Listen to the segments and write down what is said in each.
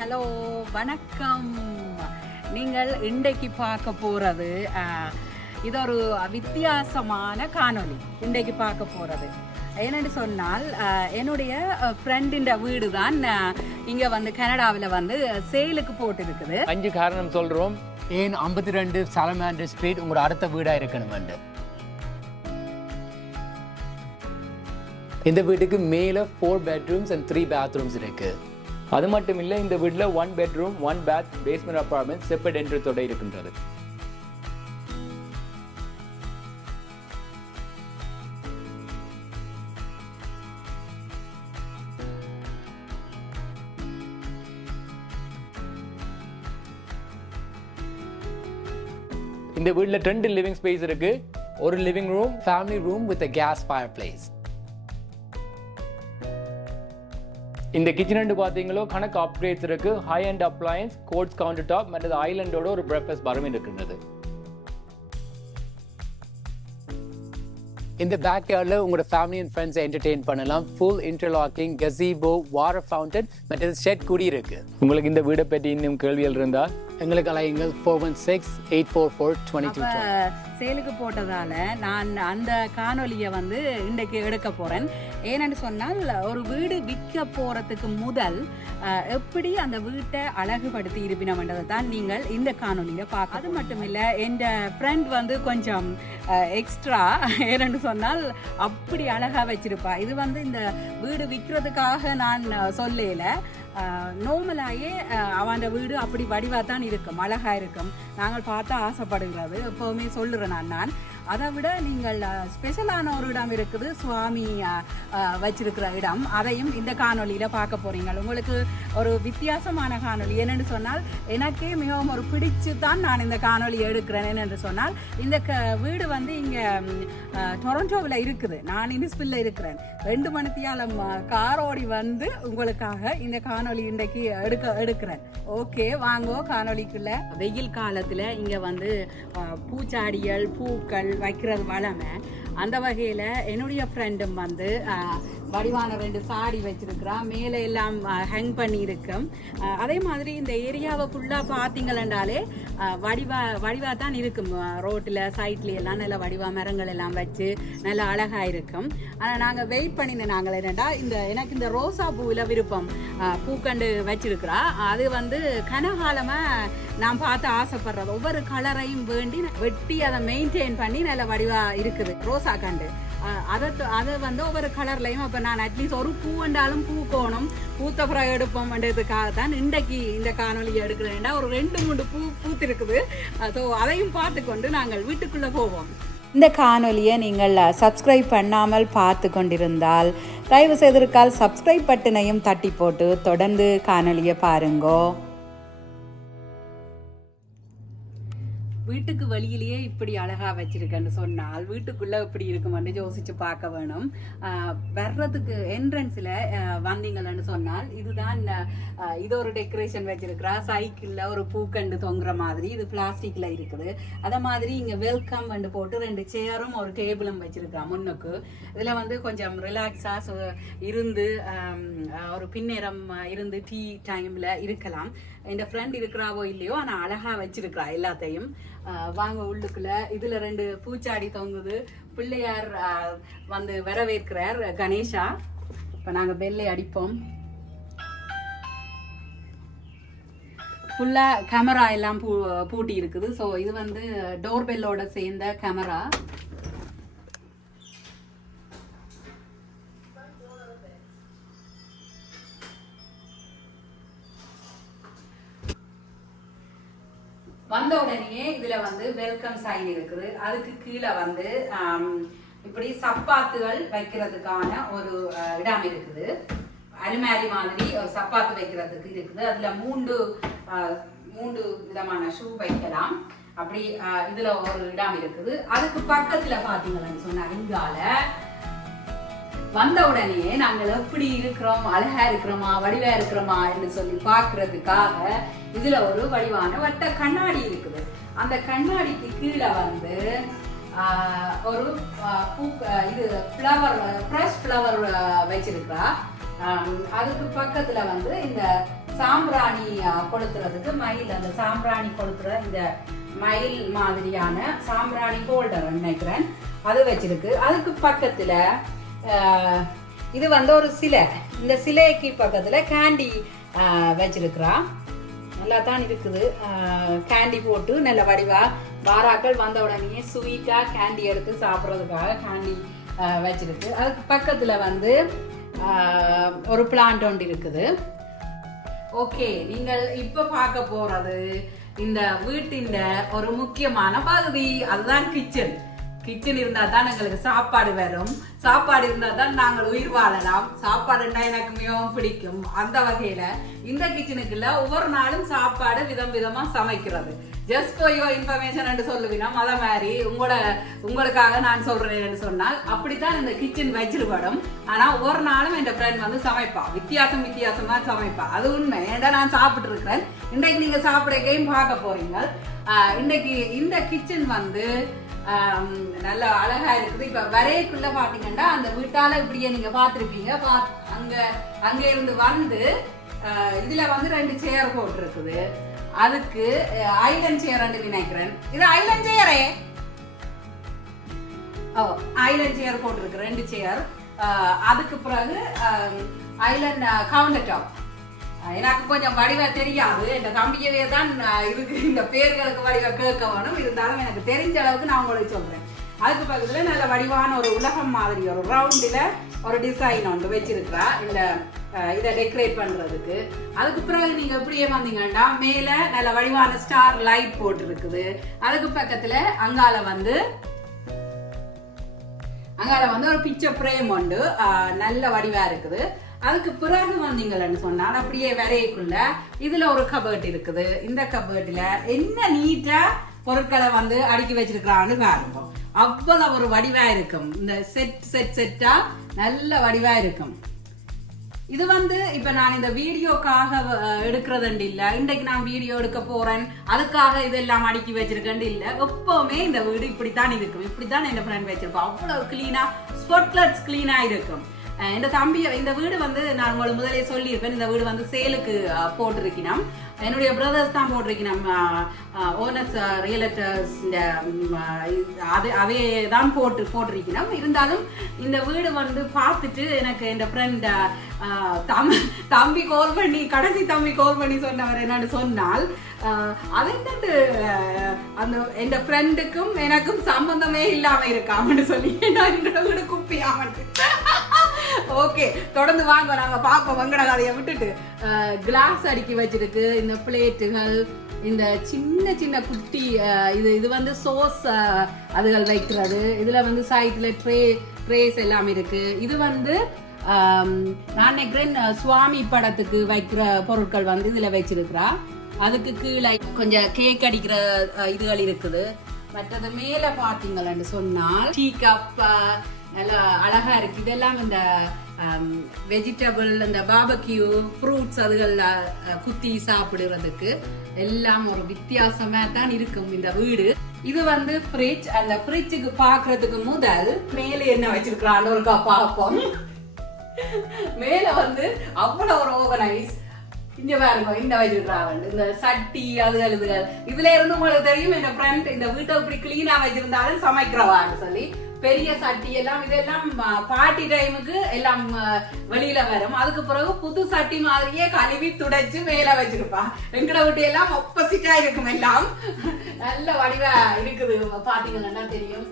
Hello வணக்கம். நீங்கள் இன்றைக்கு பார்க்க போகிறது இது ஒரு வித்தியாசமான காணொளி. இன்றைக்கு பார்க்க போகிறது என்னென்னு சொன்னால் என்னுடைய ஃப்ரெண்டின் வீடு தான் இங்கே வந்து கனடாவில் வந்து சேலுக்கு போட்டிருக்குது. 5 காரணம் சொல்கிறோம் ஏன் 52 சாலமாண்டர் ஸ்ட்ரீட் உங்களோட அடுத்த வீடாக இருக்கணும். இந்த வீட்டுக்கு மேலே 4 bedrooms and 3 bathrooms இருக்கு. அது மட்டும் இல்லை, இந்த வீட்டில் 1 bedroom 1 bath basement apartment separate என்ட்ரன்ஸோட இருக்கின்றது. இந்த வீட்டில் 2 லிவிங் ஸ்பேஸ் இருக்கு. ஒரு living room, family room with a gas fireplace. இந்த கிச்சன் பார்த்தீங்களோ கணக்கு அப்கிரேட்ஸ் இருக்கு. High end appliances, quartz countertop மற்றும் ஐலண்டோட ஒரு பிரேக்ஃபாஸ்ட் பாரும் இருக்கின்றது. இந்த பேக் யார்டில் உங்களோட ஃபேமிலி அண்ட் ஃப்ரெண்ட்ஸை என்டர்டெயின் பண்ணலாம். ஃபுல் இன்டர்லாக்கிங், கஸீபோ, வாட்டர் ஃபவுண்டன் மற்றும் ஷெட் கூடி இருக்கு. உங்களுக்கு இந்த வீடை பற்றி இன்னும் கேள்விகள் இருந்தால் எங்களுக்கு அலையுங்கள் 416-844-2220. சேலுக்கு போட்டதால் நான் அந்த காணொலியை வந்து இன்றைக்கு எடுக்க போகிறேன். ஏன்னு சொன்னால் ஒரு வீடு விற்க போகிறதுக்கு முதல் எப்படி அந்த வீட்டை அழகுபடுத்தி இருப்பினோம்ன்றதை தான் நீங்கள் இந்த காணொலியில் பார்க்க. அது மட்டும் இல்லை, என் ஃப்ரெண்ட் வந்து கொஞ்சம் எக்ஸ்ட்ரா ஏன்னு சொன்னால் அப்படி அழகாக வச்சிருப்பா. இது வந்து இந்த வீடு விற்கிறதுக்காக நான் சொல்லலை. நார்மலாகவே அவன் வீடு அப்படி வடிவாக தான் இருக்கும், அழகாக இருக்கும். நாங்கள் பார்த்து ஆசைப்படுகிறது எப்போவுமே சொல்லுறேன் நான். அதை விட நீங்கள் ஸ்பெஷலான ஒரு இடம் இருக்குது, சுவாமி வச்சிருக்கிற இடம். அதையும் இந்த காணொலியில் பார்க்க போகிறீங்க. உங்களுக்கு ஒரு வித்தியாசமான காணொலி. என்னென்னு சொன்னால் எனக்கே மிகவும் ஒரு பிடிச்சு தான் நான் இந்த காணொலி எடுக்கிறேன். என்னென்று சொன்னால் இந்த வீடு வந்து இங்கே டொரண்டோவில் இருக்குது. நான் இனிஸ்பில்ல இருக்கிறேன். 2 மணித்தியாலம் காரோடி வந்து உங்களுக்காக இந்த காணொலி இன்றைக்கு எடுக்கிறேன். ஓகே, வாங்கோ காணொலிக்குள்ள. வெயில் காலத்தில் இங்கே வந்து பூச்சாடிகள், பூக்கள் வைக்கிறது வளமை. அந்த வகையில் என்னுடைய ஃப்ரெண்டும் வந்து வடிவான 2 சாடி வச்சிருக்கிறா. மேலே எல்லாம் ஹேங் பண்ணி இருக்கும். அதே மாதிரி இந்த ஏரியாவை ஃபுல்லாக பார்த்தீங்களென்றாலே வடிவாக தான் இருக்கும். ரோட்டில் சைட்ல எல்லாம் நல்ல வடிவா மரங்கள் எல்லாம் வச்சு நல்லா அழகாக இருக்கும். ஆனால் நாங்கள் வெயிட் பண்ணினேன். நாங்கள் என்னென்னா எனக்கு இந்த ரோசா பூவில் விருப்பம். பூக்கண்டு வச்சிருக்கிறா. அது வந்து கனகாலமாக நான் பார்த்து ஆசைப்படுறது. ஒவ்வொரு கலரையும் வேண்டி வெட்டி அதை மெயின்டைன் பண்ணி நல்ல வடிவாக இருக்குது ரோசா கண்டு. அதை வந்து ஒவ்வொரு கலர்லையும் அப்போ நான் அட்லீஸ்ட் ஒரு பூ வேண்டாலும் பூக்கோணும், பூத்த பிறகு எடுப்போம்ன்றதுக்காக தான் இன்றைக்கு இந்த காணொலியை எடுக்கிறேன்டா. ஒரு 2-3 பூத்திருக்குது. ஸோ அதையும் பார்த்து கொண்டு நாங்கள் வீட்டுக்குள்ளே போவோம். இந்த காணொலியை நீங்கள் சப்ஸ்கிரைப் பண்ணாமல் பார்த்து கொண்டிருந்தால் தயவு செய்திருக்கால் சப்ஸ்கிரைப் பட்டனையும் தட்டி போட்டு தொடர்ந்து காணொலியை பாருங்கோ. வீட்டுக்கு வெளியிலேயே இப்படி அழகாக வச்சிருக்கேன்னு சொன்னால் வீட்டுக்குள்ளே இப்படி இருக்குமென்னு யோசிச்சு பார்க்க வேணும். வர்றதுக்கு என்ட்ரன்ஸில் வந்தீங்கன்னு சொன்னால் இதுதான் இது ஒரு டெக்கரேஷன் வச்சிருக்கிறா. சைக்கிளில் ஒரு பூக்கண்டு தொங்குற மாதிரி இது பிளாஸ்டிக்கில் இருக்குது. அதே மாதிரி இங்கே வெல்கம் வந்து போட்டு 2 சேரும் ஒரு டேபிளும் வச்சிருக்கா முன்னுக்கு. இதில் வந்து கொஞ்சம் ரிலாக்ஸாக இருந்து ஒரு பின்னேரம் இருந்து டீ டைமில் இருக்கலாம். என் ஃப்ரெண்ட் இருக்கிறாவோ இல்லையோ, ஆனால் அழகாக வச்சிருக்கிறா எல்லாத்தையும். வாங்க உள்ளுக்குள்ள. இதில் 2 பூச்சாடி தொங்குது. பிள்ளையார் வந்து வரவேற்கிறார், கணேஷா. இப்போ நாங்கள் பெல்லை அடிப்போம். ஃபுல்லாக கேமரா எல்லாம் பூட்டி இருக்குது. ஸோ இது வந்து டோர் பெல்லோட சேர்ந்த கேமரா. வந்த உடனே இதுல வந்து வெல்கம் சைன் இருக்குது. அதுக்கு கீழே வந்து இப்படி சப்பாத்துகள் வைக்கிறதுக்கான ஒரு இடம் இருக்குது. அலுமாரி மாதிரி ஒரு சப்பாத்து வைக்கிறதுக்கு இருக்குது. அதுல 3 விதமான ஷூ வைக்கலாம். அப்படி இதுல ஒரு இடம் இருக்குது. அதுக்கு பக்கத்துல பாத்தீங்கன்னு சொன்னா இங்கால வந்த உடனே நாங்கள் எப்படி இருக்கிறோம், அழகா இருக்கிறோமா, வடிவா இருக்கிறோமா என்று சொல்லி பார்க்கறதுக்காக இதுல ஒரு வடிவான வட்ட கண்ணாடி இருக்குது. அந்த கண்ணாடிக்கு கீழே வந்து ஒரு இது ஃப்ளவர், ஃப்ரெஷ் ஃப்ளவர் வச்சிருக்கா. அதுக்கு பக்கத்துல வந்து இந்த சாம்பிராணி கொளுத்துறதுக்கு மயில், அந்த சாம்பிராணி கொளுத்துற இந்த மயில் மாதிரியான சாம்பிராணி ஹோல்டர் நினைக்கிறேன் அது வச்சிருக்கு. அதுக்கு பக்கத்துல இது வந்து ஒரு சிலை, இந்த சிலைக்கு பக்கத்துல கேண்டி வச்சிருக்கிறா. நல்லா தான் இருக்குது. கேண்டி போட்டு நல்ல வடிவா வாராக்கள் வந்த உடனே ஸ்வீட்டா கேண்டி எடுத்து சாப்பிட்றதுக்காக கேண்டி வச்சிருக்கு. அதுக்கு பக்கத்துல வந்து ஒரு பிளான்ட் ஒன்று இருக்குது. ஓகே, நீங்கள் இப்ப பார்க்க போறது இந்த வீட்டின் ஒரு முக்கியமான பகுதி, அதுதான் கிச்சன். கிச்சன் இருந்தா தான் எங்களுக்கு சாப்பாடு வரும், சாப்பாடு இருந்தா தான் நாங்கள் உயிர் வாழலாம். சாப்பாடுன்னா எனக்கு மிகவும் பிடிக்கும். அந்த வகையில இந்த கிச்சனுக்குள்ள ஒவ்வொரு நாளும் சாப்பாடு விதம் விதமா சமைக்கிறது. ஜஸ்ட் ஃபார் யுவர் இன்ஃபர்மேஷன் என்று சொல்லுவீனா, அத மாதிரி உங்களுக்காக நான் சொல்றேன்னு சொன்னால் அப்படித்தான் இந்த கிச்சன் வச்சிருப்படும். ஆனா ஒவ்வொரு நாளும் என் ஃப்ரெண்ட் வந்து சமைப்பா, வித்தியாசமா சமைப்பா. அது உண்மை, ஏன்னா நான் சாப்பிட்டு இருக்கிறேன். இன்றைக்கு நீங்க சாப்பிடக்கையும் பார்க்க போறீங்க. இன்னைக்கு இந்த கிச்சன் வந்து நல்ல அழகா இருக்குது. இப்ப வரைக்குள்ள பாத்தீங்கன்னா அந்த வீட்டால இப்படியே நீங்க பாத்திருப்பீங்க. அங்க இருந்து வந்து இதுல வந்து 2 சேர் போட்டு இருக்குது. அதுக்கு ஐலண்ட் சேர் நினைக்கிறேன். இது ஐலண்ட் சேரே. ஐலண்ட் சேர் போட்டிருக்கு, 2 சேர். அதுக்கு பிறகு ஐலண்ட் கவுண்டர் டாப். எனக்கு கொஞ்சம் வடிவா தெரியாது, இந்த தம்பியவே தான் இதுக்கு இந்த பேர்களுக்கு வடிவா கேட்க வேணும். இருந்தாலும் எனக்கு தெரிஞ்ச அளவுக்கு நான் உங்களுக்கு சொல்றேன். அதுக்கு பக்கத்துல நல்ல வடிவான ஒரு உலகம் மாதிரி ஒரு ரவுண்டில ஒரு டிசைன் ஒன்று வச்சிருக்கிறா இந்த இதை டெக்கரேட் பண்றதுக்கு. அதுக்கு பிறகு நீங்க இப்படியே வந்தீங்கன்னா மேல நல்ல வடிவான ஸ்டார் லைட் போட்டு இருக்குது. அதுக்கு பக்கத்துல அங்கால வந்து ஒரு பிக்சர் பிரேம் உண்டு, நல்ல வடிவா இருக்குது. அதுக்கு பிறகு வந்தீங்கன்னு சொன்னால் அப்படியே வரைக்குள்ள இதுல ஒரு கபர்ட் இருக்குது. இந்த கபர்ட்ல என்ன நீட்டா பொருட்களை வந்து அடுக்கி வச்சிருக்கிறான்னு பாருங்க. அவ்வளவு ஒரு வடிவா இருக்கும். இந்த செட்டா நல்ல வடிவா இருக்கும். இது வந்து இப்ப நான் இந்த வீடியோக்காக எடுக்கிறது இல்ல, இன்றைக்கு நான் வீடியோ எடுக்க போறேன் அதுக்காக இதெல்லாம் அடுக்கி வச்சிருக்கேன் இல்ல. எப்பவுமே இந்த வீடு இப்படித்தான் இருக்கும். இப்படித்தான் என் ஃப்ரெண்ட் வச்சிருப்போம். அவ்வளவு கிளீனா, ஸ்பாட்லெட்ஸ் கிளீனா இருக்கும். இந்த தம்பி இந்த வீடு வந்து நான் உங்களுக்கு முதலே சொல்லியிருப்பேன். இந்த வீடு வந்து சேலுக்கு போட்டிருக்கணும். என்னுடைய பிரதர்ஸ் தான் போட்டிருக்கணும். ஓனர்ஸ் ரியல்டர்ஸ் அவே தான் போட்டிருக்கணும். இருந்தாலும் இந்த வீடு வந்து பார்த்துட்டு எனக்கு என் ஃப்ரெண்ட் தம்பி கால் பண்ணி, கடைசி தம்பி கால் பண்ணி சொன்னவர் என்னன்னு சொன்னால், அது என்னது அந்த என் ஃப்ரெண்டுக்கும் எனக்கும் சம்பந்தமே இல்லாம இருக்காமன்னு சொல்லி நான் என்னோட வீடு குப்பியாமட்டு. ஓகே, தொடர்ந்து வாங்க, நாங்க பாப்போம். வங்கட கதையை விட்டுட்டு கிளாஸ் அடுக்கி வச்சிருக்கு. இந்த பிளேட்டுகள், இந்த சின்ன சின்ன குட்டி இது வந்து சோஸ் அதுகள் வைக்கிறது. இதுல வந்து சைட்ல ட்ரேஸ் எல்லாம் இருக்கு. இது வந்து நான் நினைக்கிறேன் சுவாமி படத்துக்கு வைக்கிற பொருட்கள் வந்து இதுல வச்சிருக்கிறா. அதுக்கு கீழே கொஞ்சம் கேக் அடிக்கிற இதுகள் இருக்குது. மற்றது மேல பாத்தீங்கன்னு சொன்னால் டீ கப் நல்லா அழகா இருக்கு. இதெல்லாம் இந்த வெஜிடபிள், இந்த பார்பக்யூ ஃப்ரூட்ஸ் அதுகள் குத்தி சாப்பிடுறதுக்கு எல்லாம் ஒரு வித்தியாசமா தான் இருக்கும் இந்த வீடு. இது வந்து ஃப்ரிட்ஜ். அந்த ஃப்ரிட்ஜுக்கு பாக்குறதுக்கு முதல் மேல என்ன வச்சிருக்கான்னு ஒருக்கா பார்ப்போம். மேல வந்து அவ்வளவு ஒரு ஆர்கனைஸ். இங்க பாருங்க, இந்த வச்சிருக்காங்க இந்த சட்டி அதுகள் இதுகள். இதுல இருந்து உங்களுக்கு தெரியும் என் ஃப்ரெண்ட் இந்த வீட்டை இப்படி கிளீனா வச்சிருந்தாலும் சமைக்கிறவான்னு சொல்லி பெரிய சட்டி எல்லாம் இதெல்லாம் பார்ட்டி டைமுக்கு எல்லாம் வெளியில வரும். அதுக்கு பிறகு புது சட்டி மாதிரியே கழுவி துடைச்சு மேல வச்சிருப்பா. எங்கட வீட்டு எல்லாம் ஆப்போசிட்டா இருக்கும். எல்லாம் நல்ல வடிவா இருக்குது. பாத்தீங்கன்னா தெரியும்.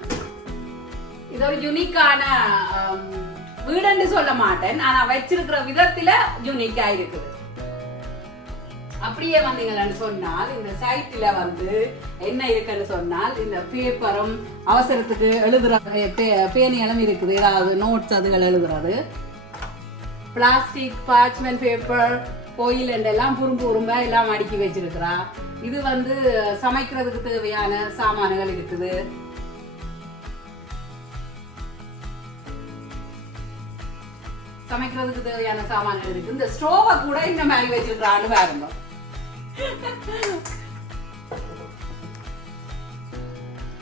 இது ஒரு யூனிக்கான வீடுன்னு சொல்ல மாட்டேன், ஆனா வச்சிருக்கிற விதத்துல யூனிக்கா இருக்குது. அப்படியே வந்தீங்கன்னு சொன்னால் இந்த சைட்ல வந்து என்ன இருக்குன்னு சொன்னால் இந்த பேப்பரும் அவசரத்துக்கு எழுதுற பேனியெல்லாம் இருக்குது. ஏதாவது நோட்ஸ் அதுகள் எழுதுறது, பிளாஸ்டிக், பார்ச்மெண்ட் பேப்பர், கோயில் எல்லாம் புறும்பா எல்லாம் அடுக்கி வச்சிருக்கிறா. இது வந்து சமைக்கிறதுக்கு தேவையான சாமான்கள் இருக்குது. சமைக்கிறதுக்கு தேவையான சாமான்கள் இருக்கு. இந்த ஸ்டோவை கூட இந்த மாதிரி வச்சிருக்கிறான்னு பாருங்க.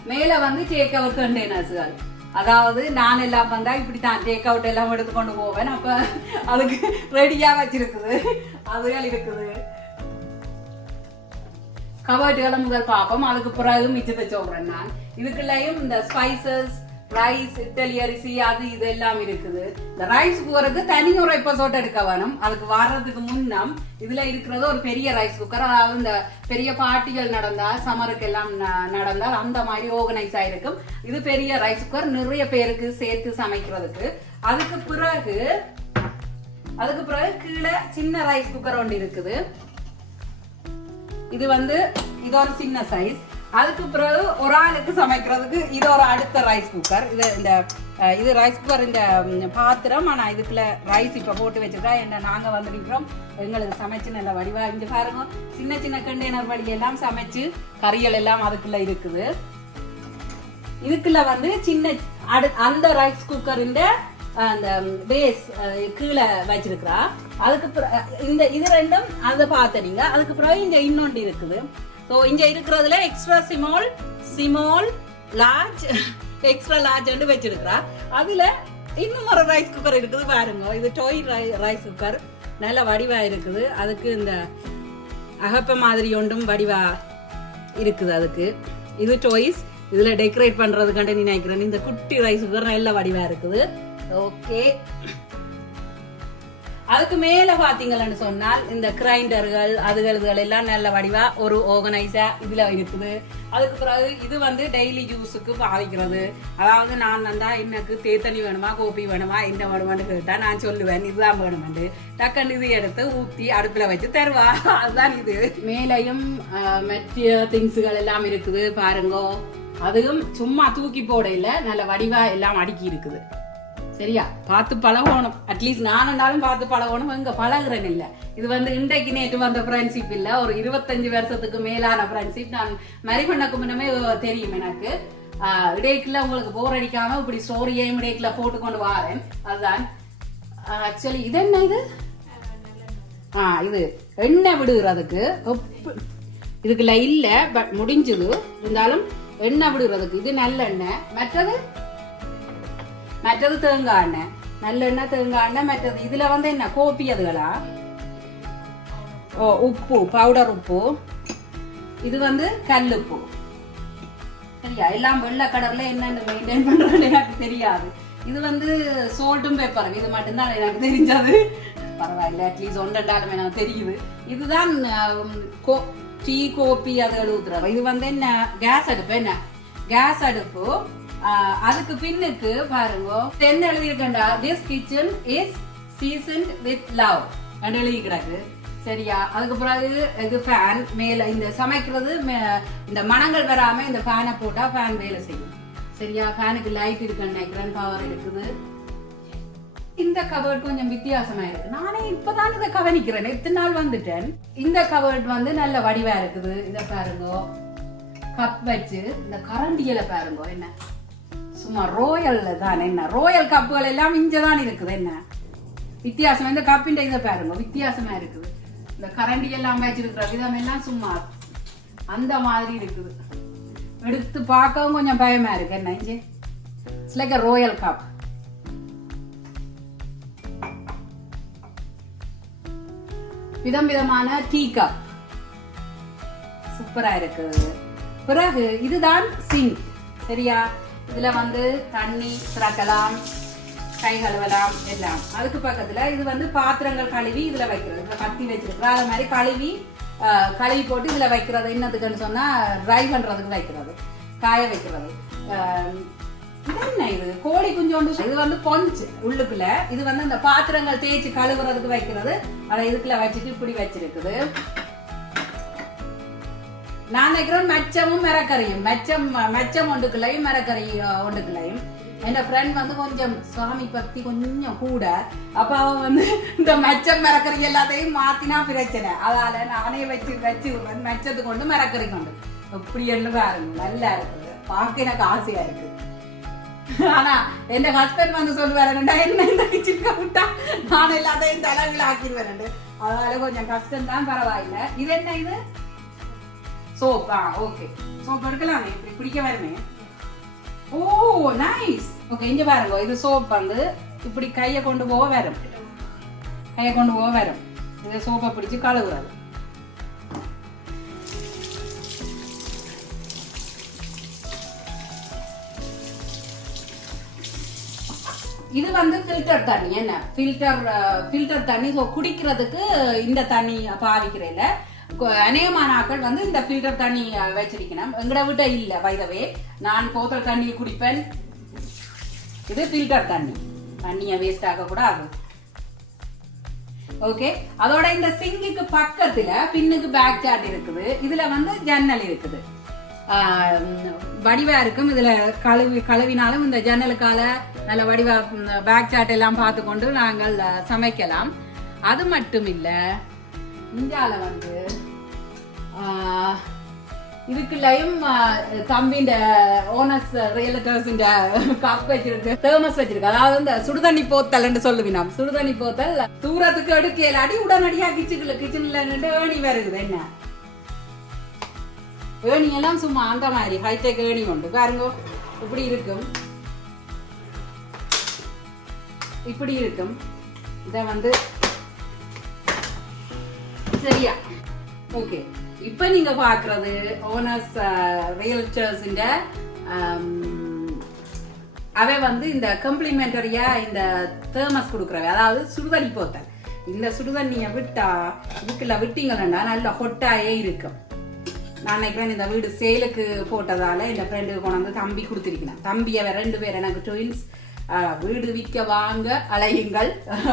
மேல வந்து டேக் அவுட் கண்டெய்னர்ஸ்கள். அதாவது நான் எல்லாம் வந்தா இப்படி தான் டேக் அவுட் எல்லாம் எடுத்துக்கொண்டு போவேன். அப்ப அதுக்கு ரெடியா வச்சிருக்குது, அதுகள் இருக்குது. கபர்ட்டுகளை முதல் பார்ப்போம், அதுக்கு பிறகு மிச்சத்தை சொல்றேன். நான் இதுக்குள்ளேயும் இந்த ஸ்பைசஸ், ரைஸ், இட்டலி அரிசி, அது இது எல்லாம் இருக்குது. இந்த ரைஸ் குக்கருக்கு தனி ஒரு எபிசோட் எடுக்க வேணும். அதுக்கு வர்றதுக்கு முன்னம் இதுல இருக்கிறது ஒரு பெரிய ரைஸ் குக்கர். அதாவது இந்த பெரிய பார்ட்டிகள் நடந்தால், சமருக்கு எல்லாம் நடந்தால் அந்த மாதிரி ஆர்கனைஸ் ஆயிருக்கும். இது பெரிய ரைஸ் குக்கர், நிறைய பேருக்கு சேர்த்து சமைக்கிறதுக்கு. அதுக்கு பிறகு கீழே சின்ன ரைஸ் குக்கர் ஒன்று இருக்குது. இது இது ஒரு சின்ன சைஸ். அதுக்கு பிறகு ஒரு ஆளுக்கு சமைக்கிறதுக்கு இது ஒரு அடுத்த ரைஸ் குக்கர். இது ரைஸ் குக்கர் இந்த பாத்திரம். ஆனா இதுக்குள்ள ரைஸ் இப்ப போட்டு வச்சிருக்கா. என்ன நாங்க வந்துருக்கிறோம், எங்களுக்கு சமைச்சு நல்ல வடிவா இங்க பாருங்க. சின்ன சின்ன கண்டெய்னர் வழி எல்லாம் சமைச்சு கறிகள் எல்லாம் அதுக்குள்ள இருக்குது. இதுக்குள்ள சின்ன அந்த ரைஸ் குக்கர் அந்த பேஸ் கீழே வச்சிருக்கிறா. அதுக்கு இது ரெண்டும் அதை பார்த்தீங்க. அதுக்கு பிறகு இங்க இன்னொன்று இருக்குது. ஸோ இங்க இருக்கிறதுல extra small large extra large வச்சிருக்கிறா. அதுல இன்னும் ஒரு ரைஸ் குக்கர் இருக்குது பாருங்க. இது டோய் ரைஸ் குக்கர், நல்ல வடிவா இருக்குது. அதுக்கு இந்த அகப்ப மாதிரி ஒன்றும் வடிவா இருக்குது. அதுக்கு இது டோய்ஸ். இதுல டெக்கரேட் பண்றதுக்காண்டி நினைக்கிறேன். இந்த குட்டி ரைஸ் குக்கர் நல்ல வடிவா இருக்குது. ஓகே, அதுக்கு மேல பாத்தீங்கன்னு சொன்னால் இந்த கிரைண்டர்கள் அதுகள் எல்லாம் நல்ல வடிவா ஒரு ஆர்கனைஸா இதுல இருக்குது. அதுக்கு பிறகு இது டெய்லி யூஸுக்கு பாவிக்கிறது. அதாவது நான் வந்தா எனக்கு தேத்தண்ணி வேணுமா, கோப்பி வேணுமா, என்ன வேணுமான்னு கேட்டா நான் சொல்லுவேன் இதுதான் வேணுமெண்டு. டக்குன்னு இது எடுத்து ஊத்தி அடுப்புல வச்சு தருவா. அதுதான் இது. மேலையும் மெட்டிய திங்ஸுகள் எல்லாம் இருக்குது பாருங்க. அதுவும் சும்மா தூக்கி போட இல்ல, நல்ல வடிவா எல்லாம் அடுக்கி இருக்குது. சரியா, பார்த்து பழகணும். அட்லீஸ்ட் நானும் பார்த்து பழகணும். எங்க பழகுறேன் இல்ல. இது இன்றைக்கு நேற்று வந்த ஃப்ரெண்ட்ஷிப் இல்ல, ஒரு 25 வருஷத்துக்கு மேலான ஃப்ரெண்ட்ஷிப். நான் மேரி பண்ணக்கு முன்னமே தெரியும் எனக்கு. இடைக்குள்ள உங்களுக்கு போர் அடிக்காம இப்படி ஸ்டோரியையும் இடைக்குள்ள போட்டு கொண்டு வரேன். அதுதான் ஆக்சுவலி இது என்ன இது இது எண்ணெய் விடுகிறதுக்கு இதுக்குள்ள இல்ல, பட் முடிஞ்சது. இருந்தாலும் எண்ணெய் விடுகிறதுக்கு இது நல்லெண்ணெய். மற்றது தேங்காய் எண்ணெய், நல்லெண்ணெய், தேங்காய் எண்ணெய். மற்றது இதுல என்ன கோப்பி அதுகளா, உப்பு, பவுடர் உப்பு. இது கல்லுப்பு. சரியா, எல்லாம் வெள்ளை கடல்ல என்னன்னு மெயின்டைன் பண்றது எனக்கு தெரியாது. இது சோல்ட்டும் பேப்பரும். இது மட்டும்தான் எனக்கு தெரிஞ்சது. பரவாயில்ல, அட்லீஸ்ட் ஒன்றாலும் எனக்கு தெரியுது. இதுதான் டீ, கோப்பி அது ஊத்துறது. இது என்ன கேஸ் அடுப்பு. என்ன கேஸ் அடுப்பு. அதுக்கு பின்னுக்கு பாருங்க என்ன எழுதியிருக்கா, this kitchen is seasoned with love என்று எழுதி கிடக்கு. சரியா, அதுக்கு பிறகு இது ஃபேன். மேல இந்த சமைக்கிறது இந்த மணங்கள் வராம இந்த ஃபேனை போட்டா ஃபேன் வேலை செய்யும். சரியா, ஃபேனுக்கு லைட் இருக்குன்னு நினைக்கிறேன், பவர் இருக்குது. இந்த கபர்ட் கொஞ்சம் வித்தியாசமா இருக்கு. நானே இப்பதான் இதை கவனிக்கிறேன். எத்தனை நாள் வந்துட்டேன். இந்த கபர்ட் நல்ல வடிவா இருக்குது. இத பாருங்க, கப் வச்சு இந்த கரண்டியில பாருங்க. என்ன சும்மா ரோயல் தான். என்ன ரோயல் கப்புகள் எல்லாம் இங்கதான் இருக்குது. என்ன வித்தியாசம். இந்த கப்பின் இதை பாருங்க, வித்தியாசமா இருக்குது. இந்த கரண்டி எல்லாம் வச்சிருக்கிற விதம் எல்லாம் சும்மா அந்த மாதிரி இருக்குது. எடுத்து பார்க்கவும் கொஞ்சம் பயமா இருக்கு. என்ன இங்கே it's like a royal cup. விதம் விதமான டீ கப் சூப்பரா இருக்குது. பிறகு இதுதான் சிங்க். சரியா, இதுல தண்ணி திறக்கலாம், கை கழுவலாம் எல்லாம். அதுக்கு பக்கத்துல இது பாத்திரங்கள் கழுவி இதுல வைக்கிறது. இதுல கத்தி வச்சிருக்கு. அது மாதிரி கழுவி போட்டு இதுல வைக்கிறது. என்னத்துக்குன்னு சொன்னா ட்ரை பண்றதுக்கு வைக்கிறது, காய வைக்கிறது. இது என்ன, இது கோழி குஞ்சோண்டு. இது பொஞ்சு உள்ளுக்குள்ள. இது இந்த பாத்திரங்கள் தேய்ச்சி கழுவுறதுக்கு வைக்கிறது. அதை இதுக்குள்ள வச்சுட்டு இப்படி வச்சிருக்குது. நான் நினைக்கிறேன் மெச்சமும் மரக்கறியும், மெச்சம் ஒன்றுக்குள்ளையும் மரக்கறி ஒன்றுக்குள்ளையும். என் ஃப்ரெண்ட் கொஞ்சம் சுவாமி பக்தி கொஞ்சம் கூட. அப்ப அவன் இந்த மெச்சம் மரக்கறி எல்லாத்தையும் மாத்தினா பிரச்சனை. அதால நானே வச்சு விடுறேன். மெச்சத்து கொண்டு மரக்கறி கொண்டு அப்படி என்ன பாருங்க, நல்லா இருக்குது. பார்க்க எனக்கு ஆசையா இருக்கு. ஆனா என் ஹஸ்பண்ட் சொல்லுவாரு, என்ன இந்த கிச்சனுக்கு விட்டா நான் எல்லாத்தையும் தலைவில ஆக்கிடுவேன். அதனால கொஞ்சம் கஷ்டம் தான். பரவாயில்ல. இது என்ன, இது சோப். ஓகே, சோப் எடுக்கலாமே, இப்படி பிடிக்க வருமே. ஓ நைஸ். ஓகே இங்க பாருங்க, இது சோப் வந்து இப்படி கையை கொண்டு போக வரும், இதை சோப்பை பிடிச்சி கழுவுறது. இது வந்து ஃபில்டர் தண்ணி, என்ன ஃபில்டர் தண்ணி. ஸோ குடிக்கிறதுக்கு இந்த தண்ணி பாவிக்கிறேன். அநேகமான ஆட்கள் வந்து இந்த ஃபில்டர் தண்ணி வச்சிருக்கணும். எங்கட விட்ட இல்லை வைதவே, நான் போத்தல் தண்ணி குடிப்பேன். இது ஃபில்டர் தண்ணியை வேஸ்ட் ஆக கூடாது. ஓகே, அதோட இந்த சிங்குக்கு பக்கத்துல பின்னுக்கு பேக் சாட் இருக்குது. இதுல வந்து ஜன்னல் இருக்குது, வடிவா இருக்கும். இதுல கழுவினாலும் இந்த ஜன்னலுக்கால நல்ல வடிவா பேக் சாட் எல்லாம் பார்த்து கொண்டு நாங்கள் சமைக்கலாம். அது மட்டும் இல்ல, இந்தியால வந்து இதுக்குள்ளயும் தம்பிண்ட ஓனர்ஸ் ரியல்டர்ஸ் கப் வச்சிருக்கு, தேர்மஸ் வச்சிருக்கு. அதாவது இந்த சுடுதண்ணி போத்தல் சொல்லுவீங்க, சுடுதண்ணி போத்தல் தூரத்துக்கு எடுக்கலாடி உடனடியா கிச்சன்ல ஏணி வருது. என்ன ஏணி எல்லாம் சும்மா அந்த மாதிரி ஹைடெக் ஏணி உண்டு பாருங்க. இப்படி இருக்கும். இத வந்து சரியா. ஓகே, இப்ப நீங்க பாக்குறது ஓனர்ஸ் ரியல்டர்ஸ் அவ வந்து இந்த கம்ப்ளிமெண்டரியா இந்த தேர்மஸ் கொடுக்குறவ, அதாவது சுடுதண்ணி போத்தல். இந்த சுடுதண்ணியை விட்டா இதுக்குள்ள விட்டீங்கன்னா நல்ல ஹொட்டாயே இருக்கும். நான் நினைக்கிறேன் இந்த வீடு சேலுக்கு போட்டதால இந்த ஃப்ரெண்டுக்கு கொண்டு வந்து தம்பி கொடுத்துருக்கேன். தம்பியை 2 பேர் எனக்கு ட்வின்ஸ். வீடு விற்க வாங்க அலையுங்கள்.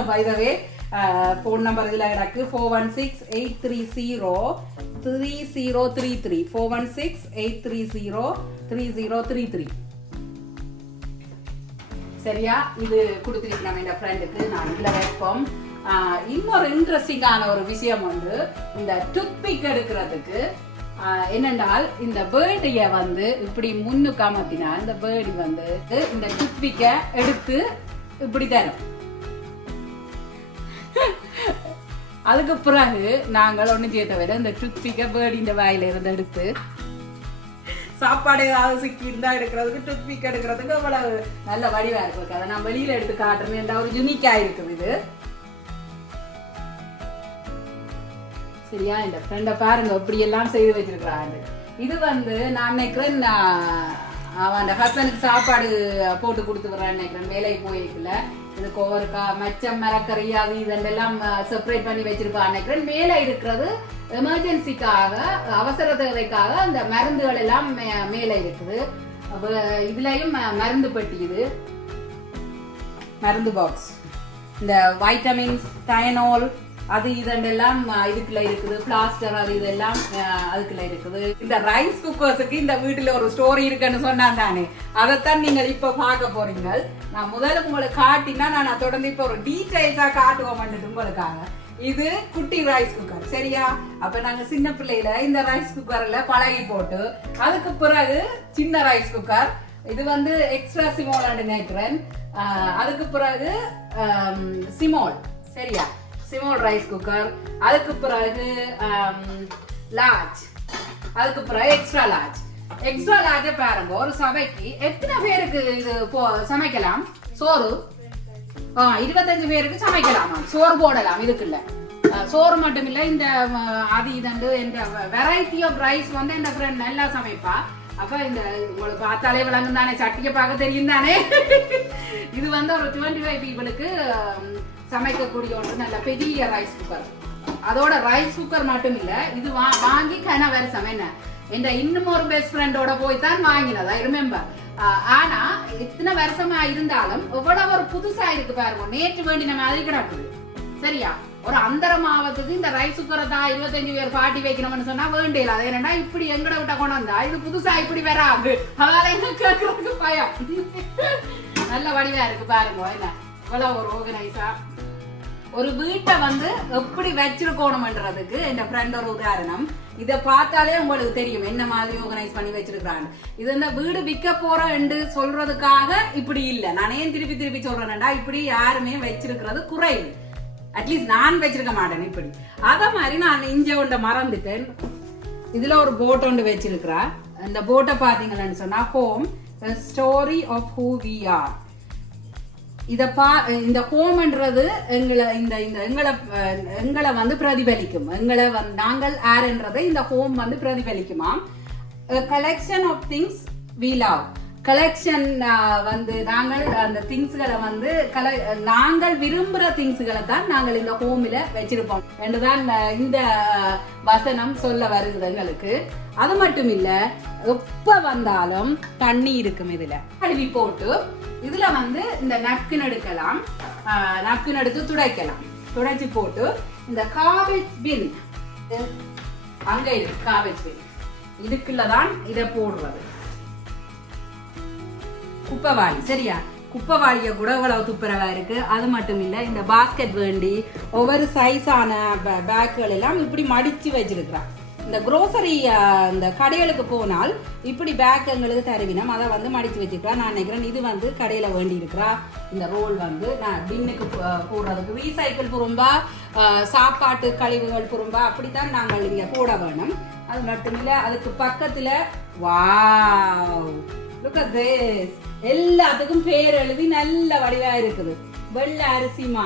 வைதவே ஃபோன் நம்பர் இதில் கிடக்கு 4168303033 4168303033. சரியா, இது கொடுத்துருக்கு நம்ம இந்த ஃப்ரெண்டுக்கு. நான் இதில் வைப்போம். இன்னொரு இன்ட்ரெஸ்டிங்கான ஒரு விஷயம் வந்து இந்த டூத்பிக் எடுக்கிறதுக்கு என்னென்றால், இந்த பேர்டிய வந்து இப்படி முன்னுக்கு அமர்த்தினா இந்த பேர்டி வந்து இந்த டூத்பிக்க எடுத்து இப்படி தரும். அதுக்கு பிறகு நாங்கள் ஒண்ணு செய்ய தவிர இந்த டூத்பிக்க பேர்டிന്റെ வாயில இருந்து எடுத்து சாப்பாடு ஏதாவது சிக்கி இருந்தா எடுக்கிறதுக்கு டூத்பிக் எடுக்கிறதுக்கு அவ்வளவு நல்ல வடிவா இருக்கு. அதை நான் வெளியில எடுத்து காட்டுறேன். ஒரு யூனிக்கா இருக்குது இது. சரியா, இந்த ஃப்ரெண்டை பாருங்க இப்படி எல்லாம் செய்து வச்சிருக்கிறாங்க. இது வந்து நான் நினைக்கிறேன் அவன் ஹஸ்பண்டுக்கு சாப்பாடு போட்டு கொடுத்து வர்றான்னு நினைக்கிறேன். வேலைக்கு போயிருக்குல்ல, இதுக்கு ஒவ்வொரு மச்சம் மரக்கறி அது இதெல்லாம் செப்பரேட் பண்ணி வச்சிருப்பான்னு நினைக்கிறேன். மேலே இருக்கிறது எமர்ஜென்சிக்காக, அவசர தேவைக்காக அந்த மருந்துகள் எல்லாம் மேலே இருக்குது. இதுலயும் மருந்து பெட்டி, இது மருந்து பாக்ஸ். இந்த வைட்டமின்ஸ், டயனோல் அது இதெல்லாம் இதுக்குள்ள இருக்குது. பிளாஸ்டர் அது இதெல்லாம் அதுக்குள்ள இருக்குது. இந்த ரைஸ் குக்கர்ஸுக்கு இந்த வீட்டுல ஒரு ஸ்டோரி இருக்குன்னு சொன்னா தானே, அதைத்தான் நீங்கள் இப்ப பார்க்க போறீங்க. நான் முதல்ல உங்களுக்கு காட்டினா நான் தொடர்ந்து இப்ப ஒரு டீடைல்ஸா காட்டுவோம் உங்களுக்காக. இது குட்டி ரைஸ் குக்கர். சரியா, அப்ப நாங்க சின்ன பிள்ளையில இந்த ரைஸ் குக்கர்ல பழகி போட்டு அதுக்கு பிறகு சின்ன ரைஸ் குக்கர், இது வந்து எக்ஸ்ட்ரா சிமோல் நினைக்கிறேன். அதுக்கு பிறகு சிமோல். சரியா, சிமோல் ரைஸ் குக்கர். அதுக்கு பிறகு லார்ஜ். அதுக்கு பிறகு எக்ஸ்ட்ரா லார்ஜ். எக்ஸ்ட்ரா லார்ஜ் பாருங்க, ஒரு சபைக்கு எத்தனை பேருக்கு இது சமைக்கலாம்? சோறு 25 பேருக்கு சமைக்கலாம். சோறு போடலாம். இதுக்குள்ள சோறு மட்டும் இல்ல, இந்த அது இதண்டு இந்த வெரைட்டி ஆஃப் ரைஸ் வந்து இந்த ஃப்ரெண்ட் நல்லா சமைப்பா. அப்ப இந்த உங்களுக்கு பார்த்தாலே விளங்கும் தானே, சட்டியை பார்க்க தெரியும் தானே. இது வந்து ஒரு 25 பீப்புளுக்கு சமைக்கக்கூடிய ஒன்று நல்ல பெரிய ரைஸ் குக்கர். அதோட ரைஸ் குக்கர் மட்டும் இல்ல, இது வாங்கி கன வருஷம் என்ன என்ற இன்னும் ஒரு பெஸ்ட் ஃப்ரெண்டோட போய் தான் வாங்கினதா ரிமெம்பர். ஆனா இத்தனை வருஷமா இருந்தாலும் எவ்வளவு ஒரு புதுசா இருக்கு பாருங்க. நேற்று வேண்டின மாதிரி கிடக்குது. சரியா, ஒரு அந்தர மாவத்துக்கு இந்த ரைஸ் குக்கரை தான் 25 பேர் பாட்டி வைக்கணும்னு சொன்னா வேண்டியல. அது என்னன்னா இப்படி எங்கட விட்ட கொண்டு வந்தா இது புதுசா இப்படி வராது. அதனால என்ன கேட்கறதுக்கு பயம். நல்ல வடிவா இருக்கு பாருங்க. என்ன இவ்வளவு ஒரு ஆர்கனைஸா ஒரு வீட்டை வந்து எப்படி வச்சிருக்கணும்ன்றதுக்கு என் ஃப்ரெண்ட் ஒரு உதாரணம். இதை பார்த்தாலே உங்களுக்கு தெரியும் என்ன மாதிரி ஆர்கனைஸ் பண்ணி வச்சிருக்காங்க. இது இந்த வீடு விற்க போறேன்னு சொல்றதுக்காக இப்படி இல்லை. நான் ஏன் திருப்பி சொல்றேன்டா, இப்படி யாருமே வச்சிருக்கிறது குறைவு. அட்லீஸ்ட் நான் வச்சிருக்க மாட்டேன் இப்படி. அத மாதிரி நான் இஞ்ச ஒன்றை மறந்துட்டேன். இதுல ஒரு போட் ஒன்று வச்சிருக்கிறா. இந்த போட்டை பாத்தீங்கன்னு சொன்னா home a story of who we are. இந்த ஹோம்ன்றது எங்களை வந்து பிரதிபலிக்கும். நாங்கள் யாருன்றதை இந்த ஹோம் வந்து பிரதிபலிக்குமா. Collection of things we love. Collection வந்து நாங்கள் அந்த திங்ஸ்களை வந்து நாங்கள் விரும்புகிற திங்ஸ்களை தான் நாங்கள் இந்த ஹோமில் வச்சிருப்போம் என்றுதான் இந்த வசனம் சொல்ல வருகிறது எங்களுக்கு. அது மட்டும் இல்லை, எப்போ வந்தாலும் தண்ணி இருக்கும். இதில் கழுவி போட்டு இதில் வந்து இந்த நப்கின் எடுக்கலாம், நப்கின் எடுத்து துடைக்கலாம். துடைச்சி போட்டு இந்த கார்பேஜ் பின் அங்கே இருக்கு, கார்பேஜ் பின் இதுக்குள்ளதான் இதை போடுறது. குப்பைவாளி, சரியா? குப்பைவாளிய கூட இவ்வளவு துப்புரவா இருக்கு. அது மட்டும் இல்ல, இந்த பாஸ்கெட் வேண்டி ஒவ்வொரு சைஸான பேக்குகள் எல்லாம் இப்படி மடிச்சு வச்சிருக்கிறான். இந்த குரோசரி இந்த கடைகளுக்கு போனால் இப்படி பேக் எங்களுக்கு தருவினம், அதை வந்து மடிச்சு வச்சிருக்கா. நான் நினைக்கிறேன் இது வந்து கடையில வேண்டி இருக்கிறா. இந்த ரோல் வந்து நான் பின்னுக்கு போடுறதுக்கு ரீசைக்கிள் புறம்பா, சாப்பாட்டு கழிவுகள் புறம்பா அப்படித்தான் நாங்கள் இங்க போட வேணும். அது மட்டும் இல்ல, அதுக்கு பக்கத்துல வாவ், look at this, எல்லாத்துக்கும் பேர் எழுதி நல்ல வடிவா இருக்குது. வெள்ளை அரிசிமா,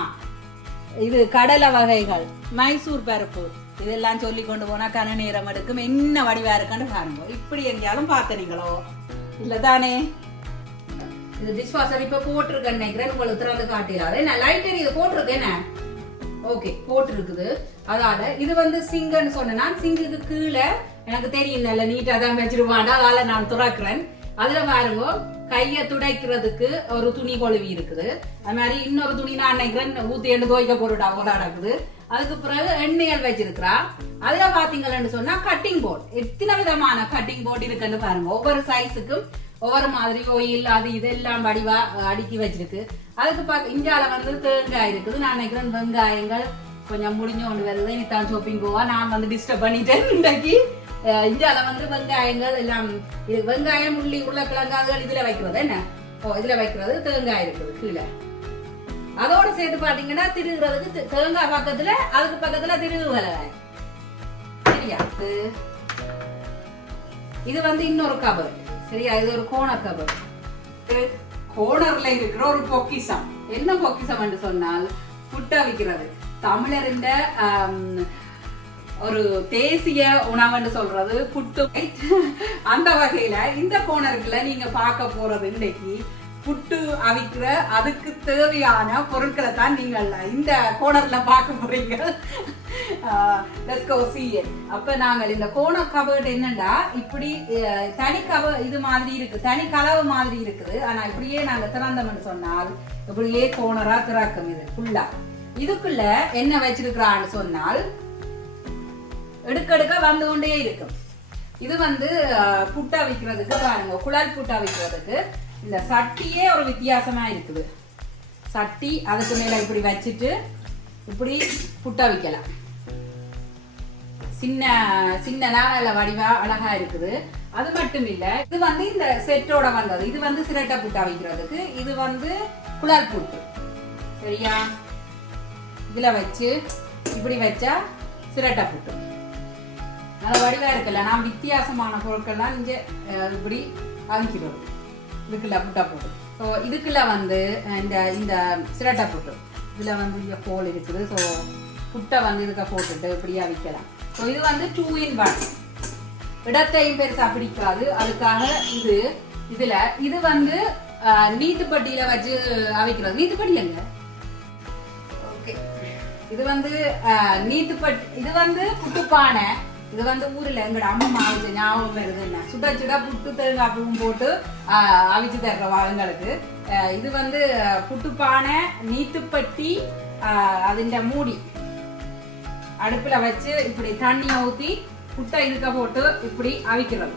இது கடலை வகைகள், மைசூர் பருப்பு, இதெல்லாம் சொல்லி கொண்டு போனா கன நேரம் எடுக்கும். என்ன வடிவா இருக்குன்னு பாருங்க. இப்படி எங்கேயாலும் பார்த்தனீங்களோ இல்ல தானே? இது டிஷ்வாஷர் இப்ப போட்டிருக்கேன் நினைக்கிறேன், உங்களுக்கு திறந்து காட்டிடாது. என்ன லைட்டர் இது போட்டிருக்கேன், ஓகே போட்டிருக்குது. அதால இது வந்து சிங்குன்னு சொன்னா, சிங்குக்கு கீழே எனக்கு தெரியும் நல்ல நீட்டா தான் வச்சிருவாண்டா, அதால நான் துறக்கிறேன். அதுல பாருங்க, கைய துடைக்கிறதுக்கு ஒரு துணி கொழுவி இருக்குது. அது மாதிரி இன்னொரு துணி நான் நினைக்கிறேன் ஊத்தி எண்ணெய் துவைக்க போட்டுட்டா போல நடக்குது. அதுக்கு பிறகு எண்ணெய்கள் வச்சிருக்கிறா. அதுல பாத்தீங்கன்னு சொன்னா கட்டிங் போர்டு, எத்தனை விதமான கட்டிங் போர்டு இருக்குன்னு பாருங்க. ஒவ்வொரு சைஸுக்கும் ஒவ்வொரு மாதிரி ஓயில் அது இதெல்லாம் வடிவா அடுக்கி வச்சிருக்கு. அதுக்கு இஞ்சால வந்து தேங்காய் இருக்குது. நான் நினைக்கிறேன் வெங்காயங்கள் கொஞ்சம் முடிஞ்சு கொண்டு வருது. இனித்தான் ஷாப்பிங் போவா, நான் வந்து டிஸ்டர்ப் பண்ணிட்டேன் இன்றைக்கு. இஞ்சால வந்து வெங்காயங்கள் எல்லாம், வெங்காயம் உள்ளி உருளைக்கிழங்காதுகள் இதுல வைக்கிறது. என்ன இதுல வைக்கிறது, தேங்காய் இருக்குது கீழே. அதோட சேர்த்து பாத்தீங்கன்னா திருகுறதுக்கு தேங்காய் பக்கத்துல, அதுக்கு பக்கத்துல திருகு வலகாய், சரியா? இது வந்து இன்னொரு கபர், சரியா? இது ஒரு கோணர் கபர். கோணர்ல இருக்கிற ஒரு பொக்கிசம். என்ன பொக்கிசம் என்று சொன்னால், புட்டா விக்கிறது. தமிழரின் ஒரு தேசிய உணவுன்னு சொல்றது புட்டு. அந்த வகையில இந்த கோணருக்குள்ள நீங்க பார்க்க போறது இன்னைக்கு புட்டு அவிக்கிற அதுக்கு தேவையான பொருட்களை தான் நீங்கள் இந்த கோணர்ல பார்க்க போறீங்க. அப்ப நாங்கள் இந்த கோணர் கபர்ட் என்னன்னா, இப்படி தனி கபர் இது மாதிரி இருக்கு, தனி கலவு மாதிரி இருக்குது. ஆனா இப்படியே நாங்க திறந்தோம்னு சொன்னால் இப்படியே கோணரா திறக்கும். இது ஃபுல்லா இதுக்குள்ள என்ன வச்சிருக்கிறான்னு சொன்னால் எடுக்க வந்து கொண்டே இருக்கும். இது வந்து புட்டா விற்கிறதுக்கு பாருங்க, குழல் புட்டா விற்கிறதுக்கு இந்த சட்டியே ஒரு வித்தியாசமா இருக்குது. சட்டி அதுக்கு மேல இப்படி வச்சுட்டு இப்படி புட்டா விக்கலாம். சின்ன சின்ன நாள வடிவா அழகா இருக்குது. அது மட்டும் இல்ல, இது வந்து இந்த செட்டோட வந்தது. இது வந்து சிரட்டை புட்டா விற்கிறதுக்கு, இது வந்து குழல் புட்டு, சரியா? இதுல வச்சு இப்படி வச்சா சிரட்டை புட்டு நல்ல வடிவா இருக்குல்ல. நான் வித்தியாசமான பொருட்கள்லாம் இங்க இப்படி அவிக்கிறோம். இதுக்குள்ள புட்டா போட்டு, ஸோ இதுக்குள்ள வந்து இந்த சிரட்டை புட்டு இதுல வந்து இங்க ஹோல் இருக்குது. ஸோ புட்டை வந்து இதுக்க போட்டுட்டு இப்படியே அவிக்கலாம். ஸோ இது வந்து 2 in 1. இடத்தையும் பெருசா பிடிக்காது, அதுக்காக இதுல இது வந்து நீத்துப்பட்டியில வச்சு அவிக்கிறது. நீத்துப்பட்டி எங்க? ஓகே, இது வந்து நீத்துப்பட்டி, இது வந்து புட்டுப்பானை. இது வந்து ஊர்ல எங்கட அம்மா அவிச்ச ஞாபகம் வருது. என்ன சுட சுட புட்டு தேங்காய் பூவும் போட்டு அவிச்சு தர்றவா எங்களுக்கு. இது வந்து புட்டுப்பானை, நீத்துப்பட்டி, அதிண்ட மூடி அடுப்புல வச்சு இப்படி தண்ணியை ஊத்தி புட்டை இதுக்க போட்டு இப்படி அவிக்கிறது.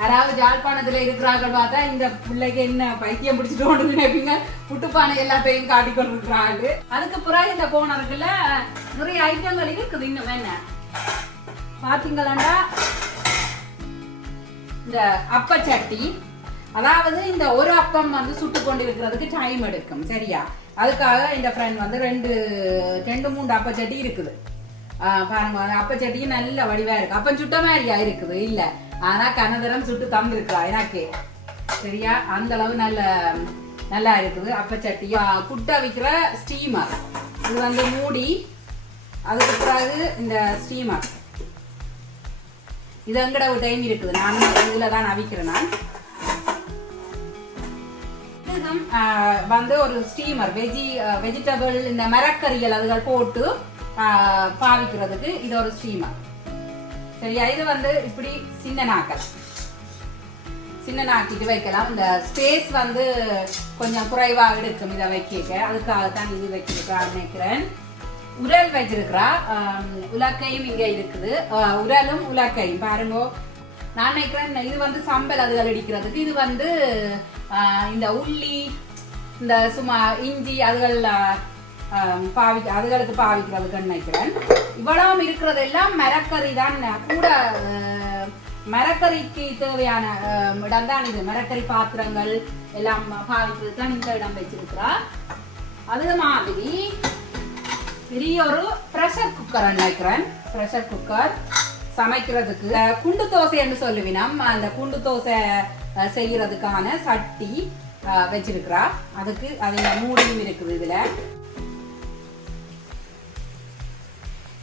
யாராவது ஜாழ்ப்பாணத்துல இருக்கிறார்கள் பார்த்தா இந்த பிள்ளைக்கு என்ன பைத்தியம் பிடிச்சிட்டு நினைப்பீங்க. புட்டுப்பானை எல்லாத்தையும் காட்டிக்கொண்டு இருக்கிறாங்க. அதுக்கு பிறகு இந்த கோணருக்குள்ள நிறைய ஐட்டங்கள் இருக்குது. இன்னும் என்ன பாத்தீங்களா, இந்த அப்பச்சட்டி. அதாவது இந்த ஒரு அப்பம் வந்து சுட்டு கொண்டு இருக்கிறதுக்கு டைம் எடுக்கும், சரியா? அதுக்காக இந்த ஃப்ரெண்ட் வந்து 2-3 அப்பச்சட்டி இருக்குது. பாருங்க, அப்பச்சட்டி நல்ல வடிவா இருக்கு. அப்பம் சுட்ட மாதிரியா இருக்குது இல்ல, ஆனா கனதரம் சுட்டு தந்திருக்கா எனக்கே சரியா, அந்த அளவு நல்லா இருக்குது. அப்பச்சட்டி புட்டை வைக்கிற ஸ்டீமர் இது வந்து மூடி, அதுக்கு பிறகு இந்த ஸ்டீமர் இது எங்கட ஒரு டைம் இருக்குது. நான் இதுல தான் அவிக்கிறேன். நான் வந்து ஒரு ஸ்டீமர் வெஜிடபிள் இந்த மரக்கறிகள் அதுகள் போட்டு பாவிக்கிறதுக்கு இது ஒரு ஸ்டீமர் சரியா. இது வந்து இப்படி சின்ன நாக்கிட்டு வைக்கலாம். இந்த ஸ்பேஸ் வந்து கொஞ்சம் குறைவாக இருக்கும் இதை வைக்க, அதுக்காகத்தான் இது வச்சிருக்கான்னு நினைக்கிறேன். உரல் வச்சிருக்கிறா, உலக்கையும் இங்க இருக்குது. உரலும் உலக்கையும் பாருங்க. நான் நினைக்கிறேன் இது வந்து சம்பல் அதுகள் அடிக்கிறதுக்கு, இது வந்து இந்த உள்ளி இந்த சும்மா இஞ்சி அதுகள் அதுகளுக்கு பாவிக்கிறதுக்குன்னு நினைக்கிறேன். இவ்வளவு இருக்கிறதெல்லாம் மரக்கறி தான் கூட. மரக்கறிக்கு தேவையான இடம் தான் இது. மரக்கறி பாத்திரங்கள் எல்லாம் பாவிக்கிறது தான் இந்த இடம் வச்சிருக்கிறா. அது மாதிரி பெரிய ஒரு ப்ரெஷர் குக்கர் நினைக்கிறேன். ப்ரெஷர் குக்கர் சமைக்கிறதுக்கு குண்டு தோசை என்று சொல்லுவினம். அந்த குண்டு தோசை செய்யறதுக்கான சட்டி வச்சிருக்கிறா. அதுக்கு அதுல மூடியும் இருக்குது.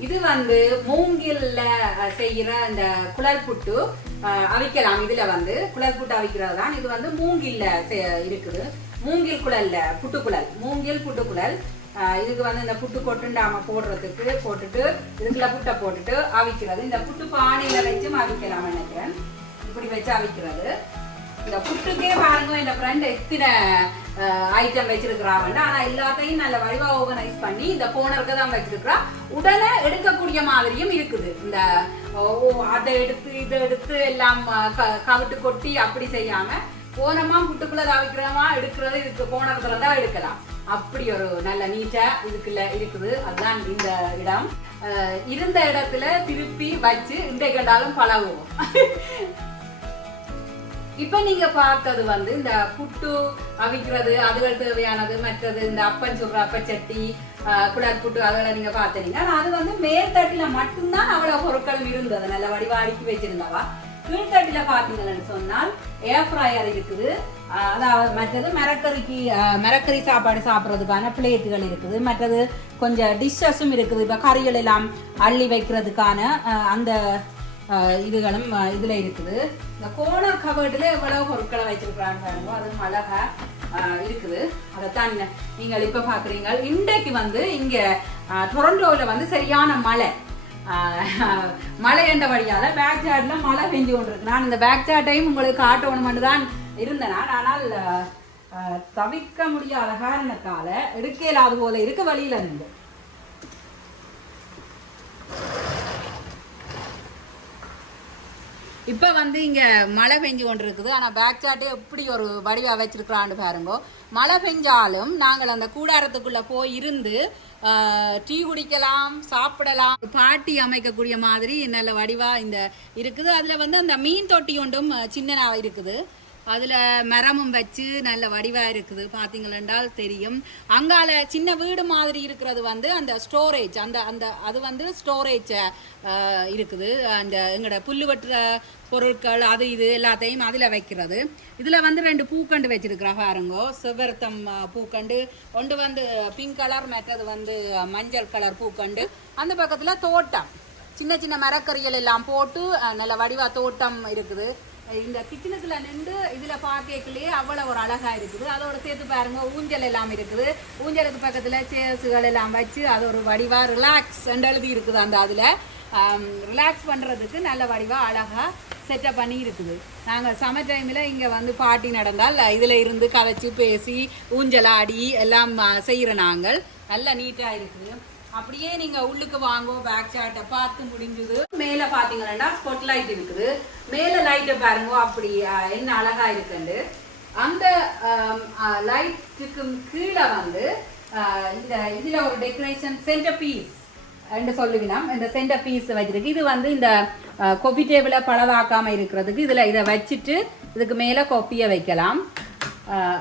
இது வந்து மூங்கில்ல செய்யற அந்த குழல் புட்டு அவிக்கலாம். இதுல வந்து குழல் புட்டு அவிக்கிறது தான். இது வந்து மூங்கில்ல இருக்குது. மூங்கில் குழல்ல புட்டுக்குழல், மூங்கில் புட்டுக்குழல். இதுக்கு வந்து இந்த புட்டு கொட்டுண்டாம போடுறதுக்கு போட்டுட்டு இதுக்குள்ள புட்டை போட்டுட்டு அவிக்கிறது. இந்த புட்டு பானையில வச்சும் அவிக்கலாம் நினைக்கிறேன். இப்படி வச்சு அவிக்கிறது. இந்த புட்டுக்கே பாருங்க என் ஃப்ரெண்ட் எத்தனை ஐட்டம் வச்சிருக்கிறாங்க. ஆனா எல்லாத்தையும் நல்ல வடிவா ஆர்கனைஸ் பண்ணி இந்த போனருக்கு தான் வச்சிருக்கிறா. உடனே எடுக்கக்கூடிய மாதிரியும் இருக்குது. இந்த அதை எடுத்து இதை எடுத்து எல்லாம் கவிட்டு கொட்டி அப்படி செய்யாம போனமா புட்டுக்குள்ள அவிக்கிறோமா எடுக்கிறது இதுக்கு போனதுல தான் எடுக்கலாம். அப்படி ஒரு நல்ல நீட்டா இதுக்குள்ள இருக்குது. அதுதான் இந்த இடம். இருந்த இடத்துல திருப்பி வச்சு இந்த கண்டாலும் பழகுவோம். இப்ப நீங்க பார்த்தது வந்து இந்த புட்டு அவிக்கிறது அதுகள் தேவையானது. மற்றது இந்த அப்பன் சொல்ற அப்பச்சட்டி குழல் புட்டு அதெல்லாம் நீங்க பாத்தீங்க. அது வந்து மேல்தட்டில மட்டும்தான் அவ்வளவு பொருட்கள் இருந்தது. நல்ல வடிவாடிக்கு வச்சிருந்தவா. கீழ்த்தட்டில பாத்தீங்கன்னு சொன்னால் ஏர் ஃப்ரையர் இருக்குது. அதாவது மற்றது மரக்கறி சாப்பாடு சாப்பிட்றதுக்கான பிளேட்டுகள் இருக்குது. மற்றது கொஞ்சம் டிஷ்ஷஸும் இருக்குது. இப்ப கறிகள் எல்லாம் அள்ளி வைக்கிறதுக்கான அந்த இதுகளும் இதுல இருக்குது. இந்த கோனர் கபர்டுல எவ்வளவு பொருட்களை வச்சிருக்கிறாங்க அது அழகா இருக்குது. அதைத்தான் நீங்கள் இப்ப பாக்குறீங்க. இன்றைக்கு வந்து இங்க டொரண்டோல வந்து சரியான மழை என்ற வழியால பேக் ஜார்ட்ல மழை பெஞ்சு கொண்டிருக்கு. நான் இந்த பேக் ஜார்ட்டையும் உங்களுக்கு காட்டணும்னு தான் இருந்தேன். ஆனால் தவிர்க்க முடியாத காரணத்தால எடுக்க இல்லாத போல இருக்க வழியில இருந்து இப்ப வந்து இங்க மழை பெஞ்சு கொண்டு இருக்குது. ஆனா பேக் சாட்டே எப்படி ஒரு வடிவா வச்சிருக்கிறான்னு பாருங்க. மழை பெஞ்சாலும் நாங்கள் அந்த கூடாரத்துக்குள்ள போய் இருந்து டீ குடிக்கலாம், சாப்பிடலாம். பாட்டி அமைக்கக்கூடிய மாதிரி நல்ல வடிவா இந்த இருக்குது. அதுல வந்து அந்த மீன் தொட்டி ஒன்றும் சின்னனா இருக்குது. அதுல மரமும் வச்சு நல்ல வடிவா இருக்குது. பாத்தீங்களென்றால் தெரியும். அங்கால சின்ன வீடு மாதிரி இருக்கிறது வந்து அந்த ஸ்டோரேஜ், அந்த அது வந்து ஸ்டோரேஜ் இருக்குது. அந்த எங்கட புல்லு வெட்டுற பொருட்கள் அது இது எல்லாத்தையும் அதுல வைக்கிறது. இதுல வந்து 2 பூக்கண்டு வச்சிருக்கிறா பாருங்கோ. செவ்வரத்தம் பூக்கண்டு ஒன்று வந்து பிங்க் கலர், மற்றது வந்து மஞ்சள் கலர் பூக்கண்டு. அந்த பக்கத்துல தோட்டம் சின்ன சின்ன மரக்கறிகள் எல்லாம் போட்டு நல்ல வடிவா தோட்டம் இருக்குது. இந்த கிச்சனுக்குள்ள நின்று இதுல பாக்கலையே அவ்வளவு ஒரு அழகா இருக்குது. அதோட சேர்த்து பாருங்க ஊஞ்சல் எல்லாம் இருக்குது. ஊஞ்சலுக்கு பக்கத்துல சேர்ஸுகள் எல்லாம் வச்சு அது ஒரு வடிவா ரிலாக்ஸ் எழுதி இருக்குது. அந்த அதுல ரிலாக்ஸ் பண்றதுக்கு நல்ல வடிவா அழகா செட்டப் பண்ணி இருக்குது. நாங்கள் சம்மர் டைமில் இங்கே வந்து பார்ட்டி நடந்தால் இதில் இருந்து கதைச்சி பேசி ஊஞ்சல் ஆடி எல்லாம் செய்கிற நாங்கள் நல்லா நீட்டாக இருக்குது. அப்படியே நீங்கள் உள்ளுக்கு வாங்கோ. பேக் சாட்டை பார்த்து முடிஞ்சுது. மேலே பார்த்தீங்கன்னா ஸ்பாட் லைட் இருக்குது. மேலே லைட்டை பாருங்க அப்படி என்ன அழகா இருக்குண்டு. அந்த லைட்டுக்கு கீழே வந்து இந்த இதில் ஒரு டெக்கரேஷன் சென்டர் பீஸ் என்று சொல்லுவினோம். இந்த சென்டர் பீஸ் வச்சிருக்கு. இது வந்து இந்த காஃபி டேபிள பழவாக்காம இருக்கிறதுக்கு இதில் இதை வச்சுட்டு இதுக்கு மேலே காஃபியை வைக்கலாம்.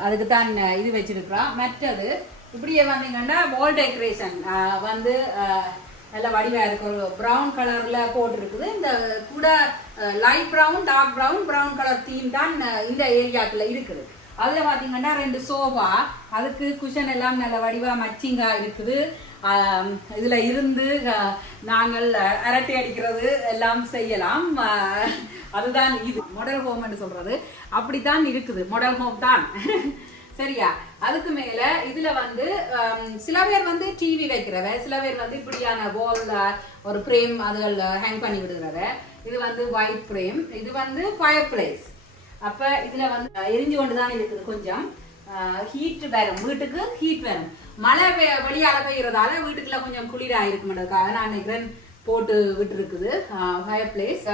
அதுக்கு தான் இது வச்சிருக்கிறோம். மற்றது இப்படியே வந்தீங்கன்னா வால் டெக்கரேஷன் வந்து நல்ல வடிவா இருக்கு. ஒரு ப்ரௌன் கலர்ல போட்டிருக்குது. இந்த கூட light brown, dark brown, brown colour theme தான் இந்த ஏரியாக்குள்ள இருக்குது. அதுல பாத்தீங்கன்னா 2 சோஃபா, அதுக்கு குஷன் எல்லாம் நல்ல வடிவா மச்சிங்கா இருக்குது. இதுல இருந்து நாங்கள் அரட்டை அடிக்கிறது எல்லாம் செய்யலாம். அதுதான் இது மாடல் ஹோம்னு சொல்றது. அப்படித்தான் இருக்குது, மாடல் ஹோம் தான். சரியா? அதுக்கு மேல இதுல வந்து சில பேர் வந்து டிவி வைக்கிறவ, சில பேர் வந்து இப்படியான வால் ஒரு பிரேம் அதுகள் ஹேங் பண்ணி விடுகிறவ. இது வந்து ஒயிட் பிரேம், இது வந்து ஃபயர் பிளேஸ். அப்ப இதுல வந்து எரிஞ்சு கொண்டுதான் இருக்குது. கொஞ்சம் ஹீட் வரும், வீட்டுக்கு ஹீட் வரும். மழை வெளியால பெய்யறதால வீட்டுக்குள்ள கொஞ்சம் குளிரா இருக்குமென்றதுக்காக நான் நினைக்கிறேன் போட்டு விட்டு இருக்குது. ஃபயர் பிளேஸ்,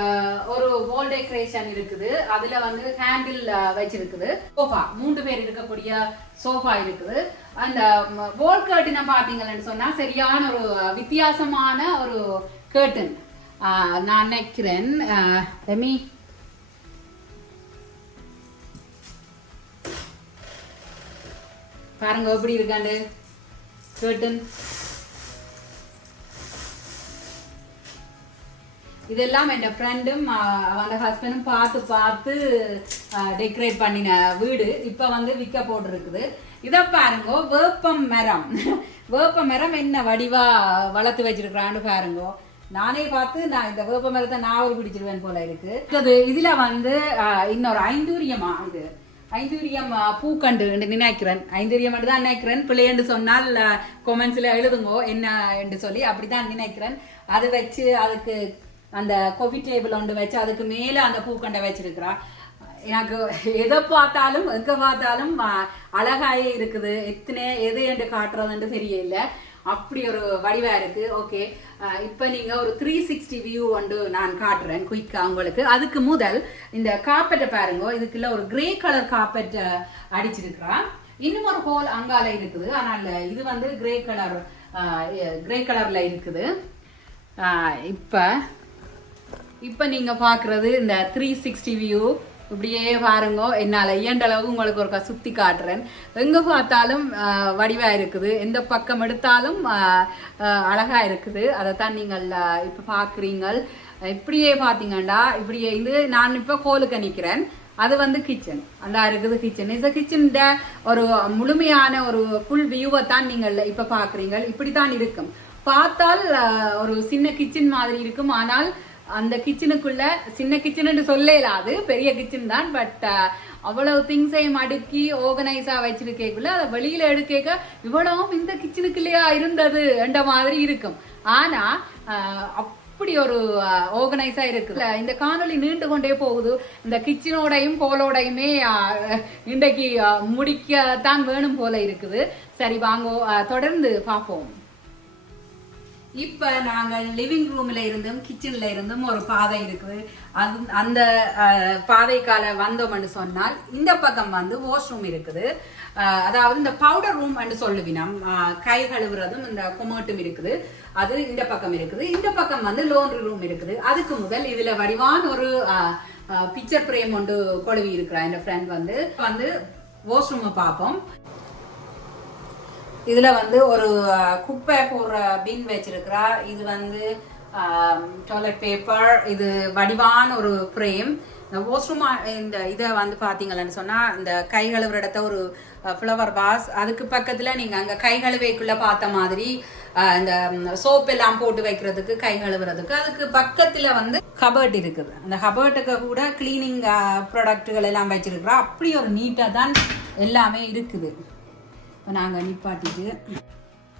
ஒரு வால் டெக்கரேஷன் இருக்குது. அதுல வந்து ஹேண்டில் வச்சிருக்குது. சோஃபா, 3 பேர் இருக்கக்கூடிய சோஃபா இருக்குது. அந்த வால் கர்ட்டினை பாத்தீங்கன்னு சொன்னா சரியான ஒரு வித்தியாசமான ஒரு கர்டன் நான் நினைக்கிறேன். பாருங்க எப்படி இருக்காண்டு கர்டன். இதெல்லாம் என் ஃப்ரெண்டும் அவன் ஹஸ்பண்டும் பார்த்து டெக்கரேட் பண்ணின வீடு இப்ப வந்து விற்க போட்டுருக்குது. இதை பாருங்க, வேப்பம் மரம். வேப்ப மரம் என்ன வடிவா வளர்த்து வச்சிருக்கிறான்னு பாருங்க. நானே பார்த்து நான் இந்த வேப்ப மரத்தை நான் பிடிச்சிருவேன் போல இருக்கு. இதுல வந்து இன்னொரு ஐந்தூரியமா, இது ஐந்தூரியம் பூக்கண்டு நினைக்கிறேன். ஐந்தூரியம் தான் நினைக்கிறேன். பிள்ளைன்னு சொன்னால் கொமெண்ட்ஸ்ல எழுதுங்கோ என்ன என்று சொல்லி. அப்படிதான் நினைக்கிறேன். அது வச்சு அதுக்கு அந்த காஃபி டேபிள் ஒன்று வச்சு அதுக்கு மேல அந்த பூக்கண்டை வச்சிருக்கிறா. எனக்கு எதை பார்த்தாலும் எங்க பார்த்தாலும் அழகாயே இருக்குது. எது என்று காட்டுறதுன்னு தெரியல, அப்படி ஒரு வடிவா இருக்கு. ஓகே, இப்ப நீங்க ஒரு 360 வியூ ஒன்று நான் காட்டுறேன் குயிக்கா உங்களுக்கு. அதுக்கு முதல் இந்த கார்பெட்டை பாருங்க. இதுக்குள்ள ஒரு கிரே கலர் கார்பெட் அடிச்சிருக்கிறா. இன்னும் ஒரு ஹோல் அங்கால இருக்குது. ஆனால் இது வந்து கிரே கலர்ல இருக்குது. இப்ப நீங்க பாக்குறது இந்த 360 வியூ. இப்படியே பாருங்க, என்னால இயன்ற அளவுக்கு உங்களுக்கு ஒரு சுத்தி காட்டுறேன். எங்க பார்த்தாலும் வடிவா இருக்குது, எந்த பக்கம் எடுத்தாலும் அழகா இருக்குது. அதைத்தான் நீங்கள் இப்ப பாக்குறீங்க. இப்படியே பாத்தீங்கன்னா இப்படியே இது நான் இப்ப கோலுக்கு நிக்கிறேன். அது வந்து கிச்சன் அந்த இருக்குது. கிச்சன் இந்த கிச்சன் ஒரு முழுமையான ஒரு ஃபுல் வியூவை தான் நீங்கள் இப்ப பாக்குறீங்க. இப்படித்தான் இருக்கும். பார்த்தால் ஒரு சின்ன கிச்சன் மாதிரி இருக்கும். ஆனால் அந்த கிச்சனுக்குள்ள சின்ன கிச்சன் சொல்லலாது, பெரிய கிச்சன் தான். பட் அவ்வளவு திங்ஸையும் அடுக்கி ஆர்கனைஸா வச்சிருக்கேக்குள்ள அதை வெளியில எடுக்க இவ்வளவும் இந்த கிச்சனுக்குள்ளேயா இருந்தது என்ற மாதிரி இருக்கும். ஆனா அப்படி ஒரு ஆர்கனைஸா இருக்கு. இந்த காணொலி நீண்டு கொண்டே போகுது. இந்த கிச்சனோடையும் கோலோடையுமே இன்றைக்கு முடிக்கத்தான் வேணும் போல இருக்குது. சரி, வாங்க தொடர்ந்து பார்ப்போம். இப்ப நாங்கள் லிவிங் ரூம்ல இருந்தும் கிச்சன்ல இருந்தும் ஒரு பாதை இருக்குது. அந்த பாதைக்கால வந்தோம்னு சொன்னால் இந்த பக்கம் வந்து வாஷ்ரூம் இருக்குது. அதாவது இந்த பவுடர் ரூம் சொல்லுவினம், கை கழுவுறதும் இந்த குமட்டும் இருக்குது. அது இந்த பக்கம் இருக்குது. இந்த பக்கம் வந்து லோண்ட்ரி ரூம் இருக்குது. அதுக்கு முதல் இதுல வடிவான ஒரு பிக்சர் பிரேம் ஒன்று கொழுவி இருக்கிறா என் ஃப்ரெண்ட் வந்து வாஷ்ரூமை பார்ப்போம். இதுல வந்து ஒரு குப்பை போடுற பின் வச்சிருக்கிறா. இது வந்து டாய்லெட் பேப்பர். இது வடிவான ஒரு பிரேம். இந்த வாஷ்ரூம் இந்த இதை வந்து பாத்தீங்கன்னு சொன்னா இந்த கை கழுவுற இடத்த ஒரு ஃப்ளவர் பாஸ். அதுக்கு பக்கத்துல நீங்க அங்க கை கழுவைக்குள்ள பார்த்த மாதிரி இந்த சோப் எல்லாம் போட்டு வைக்கிறதுக்கு கை கழுவுறதுக்கு அதுக்கு பக்கத்துல வந்து கபர்ட் இருக்குது. அந்த கபர்ட்டுக்கு கூட கிளீனிங் ப்ராடக்ட்டுகள் எல்லாம் வச்சிருக்கிறா. அப்படி ஒரு நீட்டா தான் எல்லாமே இருக்குது. நாங்கள் நிப்பாட்டிட்டு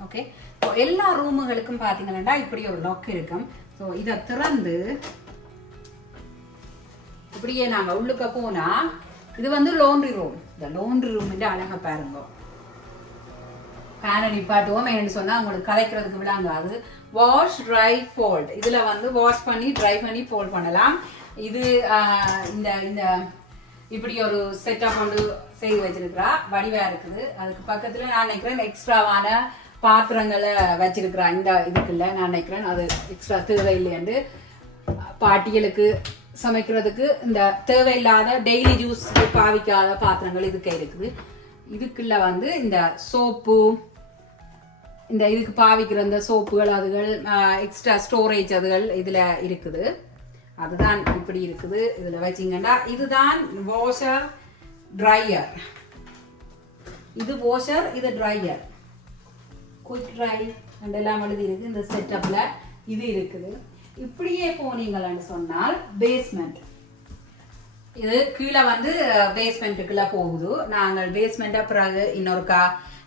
ஓகே. ஸோ எல்லா ரூமுகளுக்கும் பார்த்தீங்கன்னா இப்படி ஒரு லாக் இருக்கும். ஸோ இதை திறந்து இப்படியே நாங்கள் உள்ளுக்க போனா இது வந்து லோண்ட்ரி ரூம். இந்த லோண்ட்ரி ரூம் அழகா பாருங்க. ஃபேனை நிப்பாட்டுவோம் என்னன்னு சொன்னா உங்களுக்கு கலைக்கிறதுக்கு விடாங்காது. Wash dry fold. இதுல வந்து வாஷ் பண்ணி ட்ரை பண்ணி ஃபோல்ட் பண்ணலாம். இது இந்த இந்த இப்படி ஒரு செட்டப் கொண்டு செய்து வச்சிருக்கிறா. வடிவா இருக்குது. அதுக்கு பக்கத்துல நான் நினைக்கிறேன் எக்ஸ்ட்ராவான பாத்திரங்களை வச்சிருக்கிறா. இந்த இதுக்குள்ள நான் நினைக்கிறேன் அது எக்ஸ்ட்ரா தேவையில்லைன்னு பாட்டிகளுக்கு சமைக்கிறதுக்கு இந்த தேவையில்லாத டெய்லி யூஸ் பாவிக்காத பாத்திரங்கள் இதுக்கு இருக்குது. இதுக்குள்ள வந்து இந்த சோப்பு இந்த இதுக்கு பாவிக்கிற இந்த சோப்புகள் அதுகள் எக்ஸ்ட்ரா ஸ்டோரேஜ் அதுகள் இதில் இருக்குது. அதுதான் இப்படி இருக்குது. இதில் வச்சிங்கன்னா இதுதான் வாஷர் ட்ரையர். இது வாஷர், இது ட்ரையர், குயிக் ட்ரை எல்லாம் எழுதி இருக்கு. இந்த செட்டப்பில் இது இருக்குது. இப்படியே போனீங்கன்னு சொன்னால் பேஸ்மெண்ட், இது கீழே வந்து பேஸ்மெண்ட்டுக்குள்ள போகுது. நாங்கள் பேஸ்மெண்ட்டை பிறகு இன்னொருக்கா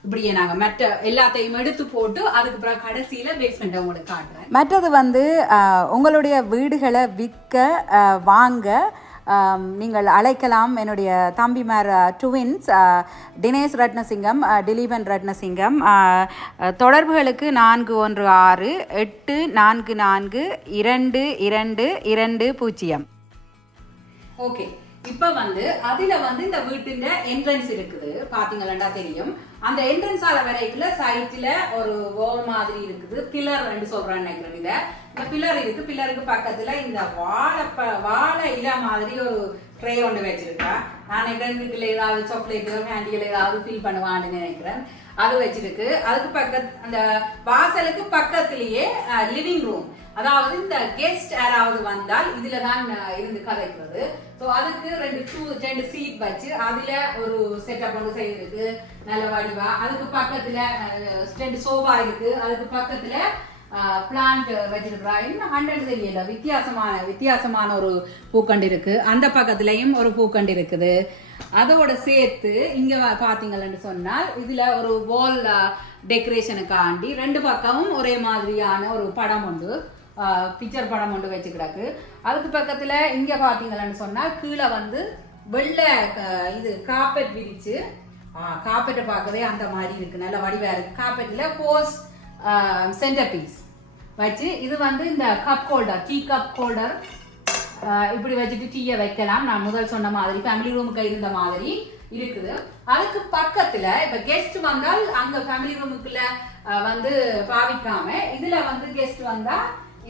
இப்படியே நாங்கள் மற்ற எல்லாத்தையும் எடுத்து போட்டு அதுக்கு பிறகு கடைசியில் பேஸ்மெண்ட்டை உங்களுக்கு காட்டுறேன். மற்றது வந்து உங்களுடைய வீடுகளை விற்க வாங்க நீங்கள் அழைக்கலாம். என்னுடைய தம்பிமார் ட்வின்ஸ் தினேஷ் ரத்னசிங்கம், திலீபன் ரத்னசிங்கம். தொடர்புகளுக்கு 416844222220. ஓகே, இப்போ வந்து அதில் வந்து இந்த வீட்டின் என்ட்ரன்ஸ் இருக்குது. பார்த்தீங்களா தெரியும். அந்த என்ட்ரன்ஸால வரைக்குள்ள சைட்ல ஒரு வால் மாதிரி இருக்குது. பில்லர் ரெண்டு சொல்றேன்னு நினைக்கிறேன். இந்த பில்லர் இருக்கு. பில்லருக்கு பக்கத்துல இந்த வாழை இல மாதிரி ஒரு ட்ரே ஒன்று வச்சிருக்கா. நான் நினைக்கிறேன் வீட்டுல ஏதாவது சாக்லேட் கேண்டிகள் ஏதாவது ஃபில் பண்ணுவான்னு நினைக்கிறேன். அது வச்சிருக்கு. அதுக்கு பக்கத்து அந்த வாசலுக்கு பக்கத்திலேயே லிவிங் ரூம், அதாவது இந்த கெஸ்ட் யாராவது வந்தால் இதுல தான் இருந்து கதைக்கிறது. ஸோ அதுக்கு ரெண்டு சீட் வச்சு அதுல ஒரு செட்டப் ஒன்று செய்திருக்கு நல்ல வடிவா. அதுக்கு பக்கத்துல 2 சோஃபா இருக்கு. அதுக்கு பக்கத்துல பிளான்ட் வச்சிருக்கிறா. என்ன 100 தெரியல, வித்தியாசமான ஒரு பூக்கண்டு இருக்கு. அந்த பக்கத்துலயும் ஒரு பூக்கண்டு இருக்குது. அதோட சேர்த்து இங்க பாத்தீங்கன்னு சொன்னால் இதுல ஒரு வால் டெக்கரேஷனுக்காண்டி 2 பக்கமும் ஒரே மாதிரியான ஒரு படம் உண்டு, பிக்சர் படம் ஒன்று வச்சு கிடக்கு. அதுக்கு பக்கத்துல இங்க பாத்தீங்கன்னு சொன்னா கீழே வந்து வெள்ளை இது கார்பெட் விரிச்சு, கார்பெட்டை பார்க்கவே அந்த மாதிரி இருக்கு, நல்ல வடிவா இருக்கு. கார்பெட்ல போஸ் சென்டர் பீஸ் வச்சு இது வந்து இந்த cup holder, tea cup holder இப்படி வச்சுட்டு டீயை வைக்கலாம். நான் முதல் சொன்ன மாதிரி ஃபேமிலி ரூமுக்கு இருந்த மாதிரி இருக்குது. அதுக்கு பக்கத்துல இப்ப கெஸ்ட் வந்தால் அங்க ஃபேமிலி ரூமுக்குள்ள வந்து பாவிக்காம இதுல வந்து கெஸ்ட் வந்தா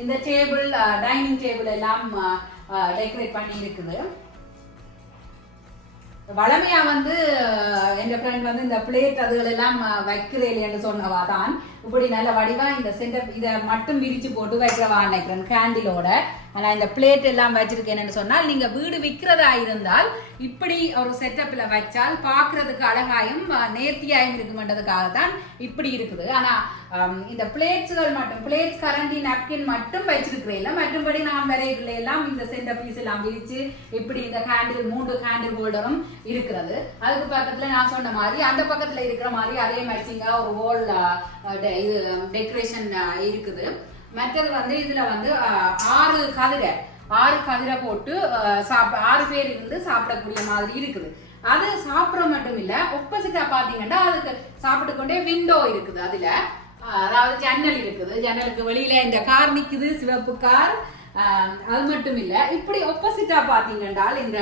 இந்த டேபிள், டைனிங் டேபிள் எல்லாம் டெக்கரேட் பண்ணி இருக்குது. வளமையா வந்து என் ஃப்ரெண்ட் வந்து இந்த பிளேட் அதுகள் எல்லாம் வைக்கிறேன் என்று சொன்னவா தான் இப்படி நல்ல வடிவா இந்த சென்டர் இதை மட்டும் விரிச்சு போட்டு வைக்கிறவா நினைக்கிறேன் கேண்டிலோட. ஆனா இந்த பிளேட் எல்லாம் வச்சிருக்கேன்னு சொன்னால் நீங்க வீடு விற்கிறதா இருந்தால் இப்படி ஒரு செட்டப்ல வச்சால் பாக்குறதுக்கு அழகாயும் நேர்த்தியாயும் இருக்குமென்றதுக்காக தான் இப்படி இருக்குது. ஆனா இந்த பிளேட்ஸ்கள் மட்டும், பிளேட்ஸ், கரண்டி, நாப்கின் மட்டும் வச்சிருக்கிறேன். மற்றபடி நான் வரைகளை எல்லாம் இந்த சென்டர் பீஸ் எல்லாம் விரிச்சு இப்படி இந்த ஹேண்டில் 3 ஹேண்டில் ஹோல்டரும் இருக்கிறது. அதுக்கு பக்கத்துல நான் சொன்ன மாதிரி அந்த பக்கத்துல இருக்கிற மாதிரி அதே மேட்சிங்கா ஒரு வால் இது டெக்கரேஷன் இருக்குது. மற்றது வந்து இதுல வந்து 6 கதிரை போட்டு 6 பேர் இருந்து சாப்பிடக்கூடிய மாதிரி இருக்குது. அது சாப்பிட மட்டும் இல்ல, ஆப்போசிட்டா பாத்தீங்கன்னா அதுக்கு சாப்பிட்டு கொண்டே விண்டோ இருக்குது. அதுல அதாவது ஜன்னல் இருக்குது. ஜன்னலுக்கு வெளியில இந்த கார் நிக்குது, சிவப்பு கார். அது மட்டும் இல்ல, இப்படி ஆப்போசிட்டா பாத்தீங்கன்னா இந்த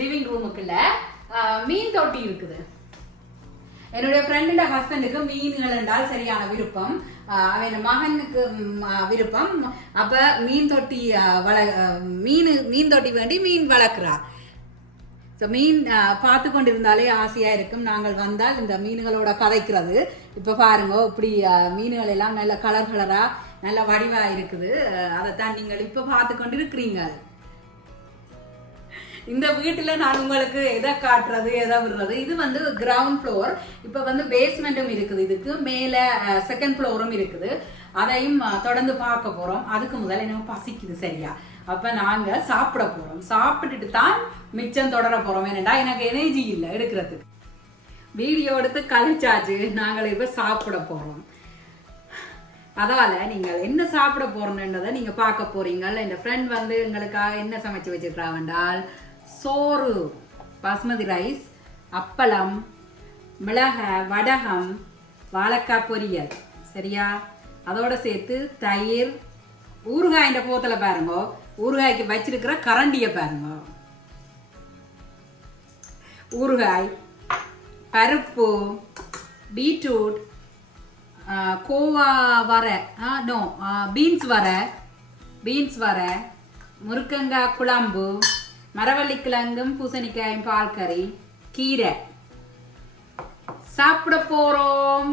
லிவிங் ரூமுக்குள்ள மீன் தொட்டி இருக்குது. என்னுடைய ஃப்ரெண்டோட ஹஸ்பண்டுக்கு மீன்கள் என்றால் சரியான விருப்பம். அவன் மகனுக்கு விருப்பம். அப்ப மீன் தொட்டி மீன் தொட்டி வேண்டி மீன் வளர்க்கிறா. மீன் பார்த்து கொண்டிருந்தாலே ஆசையா இருக்கும். நாங்கள் வந்தால் இந்த மீன்களோட கதைக்கிறது. இப்ப பாருங்க இப்படி மீன்கள் எல்லாம் நல்ல கலரா நல்ல வடிவா இருக்குது. அதைத்தான் நீங்கள் இப்ப பார்த்து கொண்டு இருக்கிறீங்க. இந்த வீட்டுல நான் உங்களுக்கு எதை காட்டுறது எதை விடுறது. இது வந்து கிரவுண்ட் ஃப்ளோர். இப்ப வந்து பேஸ்மெண்ட்டும் இருக்குது. இதுக்கு மேல செகண்ட் ஃப்ளோரும் இருக்குது. அதையும் தொடர்ந்து பார்க்க போறோம். அதுக்கு முதல்ல எனக்கு பசிக்குது சரியா. அப்ப நாங்க சாப்பிட போறோம். சாப்பிட்டுட்டு தான் மிச்சம் தொடர போறோம். ஏன்னா எனக்கு எனர்ஜி இல்லை எடுக்கிறதுக்கு. வீடியோ எடுத்து கழிச்சாச்சு. நாங்கள் இப்ப சாப்பிட போறோம். அதால நீங்கள் என்ன சாப்பிட போறோம்ன்றதை நீங்க பார்க்க போறீங்க. என் ஃப்ரெண்ட் வந்து எங்களுக்காக என்ன சமைச்சு வச்சிருக்காங்கன்றால் சோறு, பாஸ்மதி ரைஸ், அப்பளம், மிளகாய், வடகம், வாழைக்காய் பொரியல் சரியா. அதோட சேர்த்து தயிர், ஊறுகாய் போத்தல பாருங்க. ஊறுகாய்க்கு வச்சிருக்கிற கரண்டிய பாருங்க. ஊறுகாய், பருப்பு, பீட்ரூட், கோவா வர பீன்ஸ் வர, முருக்கங்காய் குழம்பு, மரவள்ளி கிழங்கும் பூசணிக்காயும் பால் கறி, கீரை. சாப்பிட போறோம்.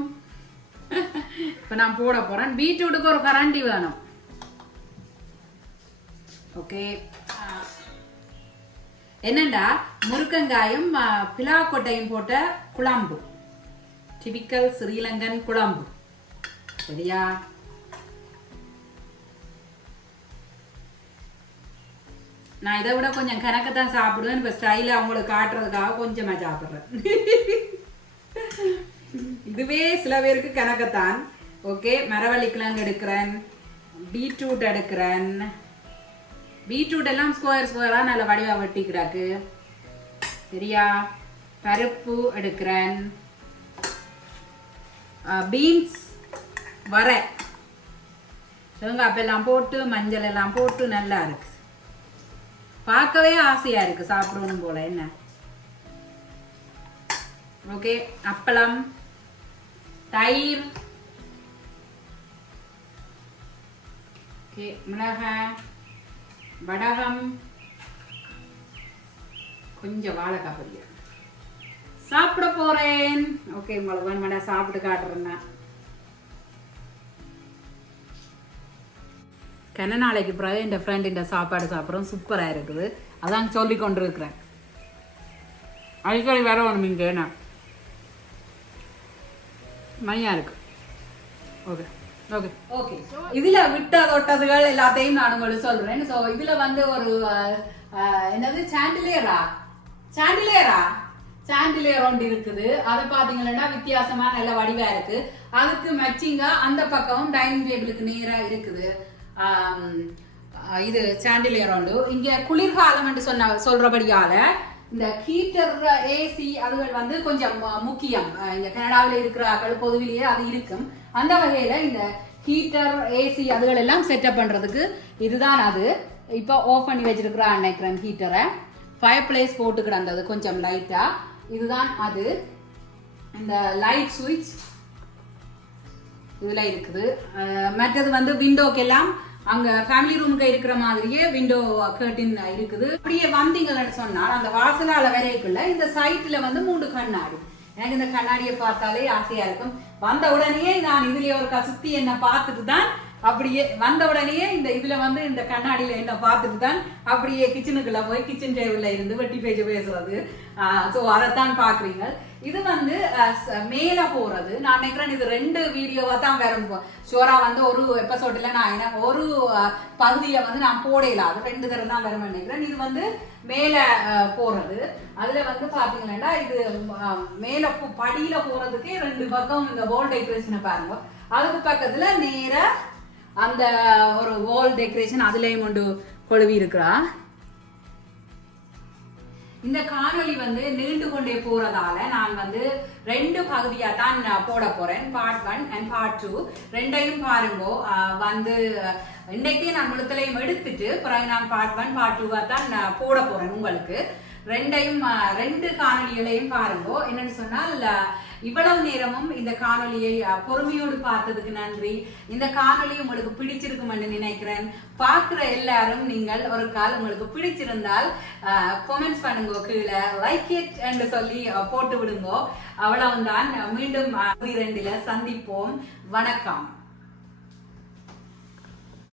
இப்போ நான் போட போறேன். பீட்ரூட்டுக்கு ஒரு கரண்டி வேணும். ஓகே, என்னண்டா முருக்கங்காயும் பிலாக்கொட்டையும் போட்ட குழம்பு, டிபிக்கல் ஸ்ரீலங்கன் குழம்பு. சரியா? நான் இதை விட கொஞ்சம் கணக்கத்தான் சாப்பிடுவேன். இப்போ ஸ்டைல அவங்களுக்கு காட்டுறதுக்காக கொஞ்சமா சாப்பிட்றேன். இதுவே சில பேருக்கு கணக்கத்தான். ஓகே, மரவள்ளி கிழங்கு எடுக்கிறேன், பீட்ரூட் எடுக்கிறேன். பீட்ரூட் எல்லாம் ஸ்கொயர் ஸ்கொயரா நல்ல வடிவா வெட்டிக்கிறாக்கு. சரியா? பருப்பு எடுக்கிறேன், பீன்ஸ் வர தேங்காய்ப்பெல்லாம் போட்டு மஞ்சள் எல்லாம் போட்டு நல்லா இருக்கு. பார்க்கவே ஆசையா இருக்கு, சாப்பிடணும் போல. என்ன? ஓகே, அப்பளம், தயிர், மிளகாய், வடகம், கொஞ்சம் வாழைக்காய் பொரியல். சாப்பிட போறேன். ஓகே, உங்களுக்கு வேணுமாடா சாப்பிட்டு காட்டுறேன்னா. கன நாளைக்கு பிறகு என் ஃப்ரெண்ட் இந்த சாப்பாடு சாப்பிட்றோம், சூப்பராக இருக்குது. அதான் சொல்லி கொண்டு இருக்கிறேன். அடிக்கடி வேற ஒன்று இங்கே என்ன மணியா இருக்கு. ஓகே ஓகே ஓகே, இதுல விட்ட தொட்டதுகள் எல்லாத்தையும் நான் உங்களுக்கு சொல்றேன். ஸோ இதுல வந்து ஒரு என்னது சாண்டிலியரா சாண்டிலியர் ஒன்று இருக்குது. அதை பாத்தீங்கன்னா வித்தியாசமா நல்ல வடிவா இருக்கு. அதுக்கு மேட்சிங்கா அந்த பக்கமும் டைனிங் டேபிளுக்கு நேரா இருக்குது. இது சாண்டிலியர் ஒன்று. இங்க குளிர்காலம் என்று சொல்றபடியால இந்த ஹீட்டர், ஏசி அதுகள் வந்து கொஞ்சம் முக்கியம். இந்த கனடாவில் இருக்கிறார்கள் பொதுவிலேயே அது இருக்கும். அந்த வகையில இந்த ஹீட்டர், ஏசி அதுகள் எல்லாம் செட்டப் பண்றதுக்கு இதுதான் அது. இப்போ ஆஃப் பண்ணி வச்சிருக்கிறான் நினைக்கிறேன் ஹீட்டரை. ஃபயர் பிளேஸ் போட்டு கிடந்தது கொஞ்சம் லைட்டா. இதுதான் அது. இந்த லைட் சுவிட்ச் இதுல இருக்குது. மற்றது வந்து விண்டோக்கெல்லாம் அங்க ஃபேமிலி ரூமுக்கு இருக்கிற மாதிரியே விண்டோ கர்டின் இருக்குது. அப்படியே வந்தீங்கன்னு சொன்னால் அந்த வாசலால வரைக்குள்ள இந்த சைட்ல வந்து 3 கண்ணாடி. எனக்கு இந்த கண்ணாடியை பார்த்தாலே ஆசையா இருக்கும். வந்த உடனே நான் இதுலயே ஒரு கசுத்தி என்ன பார்த்துட்டு தான் அப்படியே வந்த உடனே இந்த இதுல வந்து இந்த கண்ணாடியில என்ன பார்த்துட்டு தான் அப்படியே கிச்சனுக்குள்ள போய் கிச்சன் டேபிள்ல இருந்து வெட்டி பேஜ் பேசுறது. ஸோ அதைத்தான் பாக்குறீங்க. இது வந்து மேல போறது. நான் நினைக்கிறேன் இது 2 வீடியோவா தான் வரும். ஷோரா வந்து ஒரு எபிசோட்ல நான் ஒரு பகுதியில வந்து நான் போடல, அது 2 தடவை தான் வரும் நினைக்கிறேன். இது வந்து மேல போறது. அதுல வந்து பாத்தீங்கன்னா இது மேல படியில போறதுக்கே 2 பக்கம் இந்த வால் டெக்கரேஷனை பாருங்க. அதுக்கு பக்கத்துல நேர அந்த ஒரு வால் டெக்கரேஷன் அதுலயும் கொண்டு கொழுவி இருக்கிறா. இந்த காணொளி வந்து நீண்டு கொண்டே போறதால நான் வந்து 2 பகுதியா தான் போட போறேன். பார்ட் 1 அண்ட் பார்ட் 2 ரெண்டையும் பாருங்க. வந்து இன்னைக்கே நான் முழுத்தலையும் எடுத்துட்டு பிறகு நான் பார்ட் 1 பார்ட் 2 தான் போட போறேன் உங்களுக்கு. 2 காணொலிகளையும் பாருங்க. என்னன்னு சொன்னால் இவ்வளவு நேரமும் இந்த காணொலியை பொறுமையோடு பார்த்ததுக்கு நன்றி. இந்த காணொலி உங்களுக்கு பிடிச்சிருக்கும் என்று நினைக்கிறேன். பார்க்கிற எல்லாரும் நீங்கள் ஒரு கால் உங்களுக்கு பிடிச்சிருந்தால் கமெண்ட்ஸ் பண்ணுங்க, கீழே லைக் இட் என்று சொல்லி போட்டு விடுங்க. அவ்வளவுதான். மீண்டும் 2ல சந்திப்போம். வணக்கம்.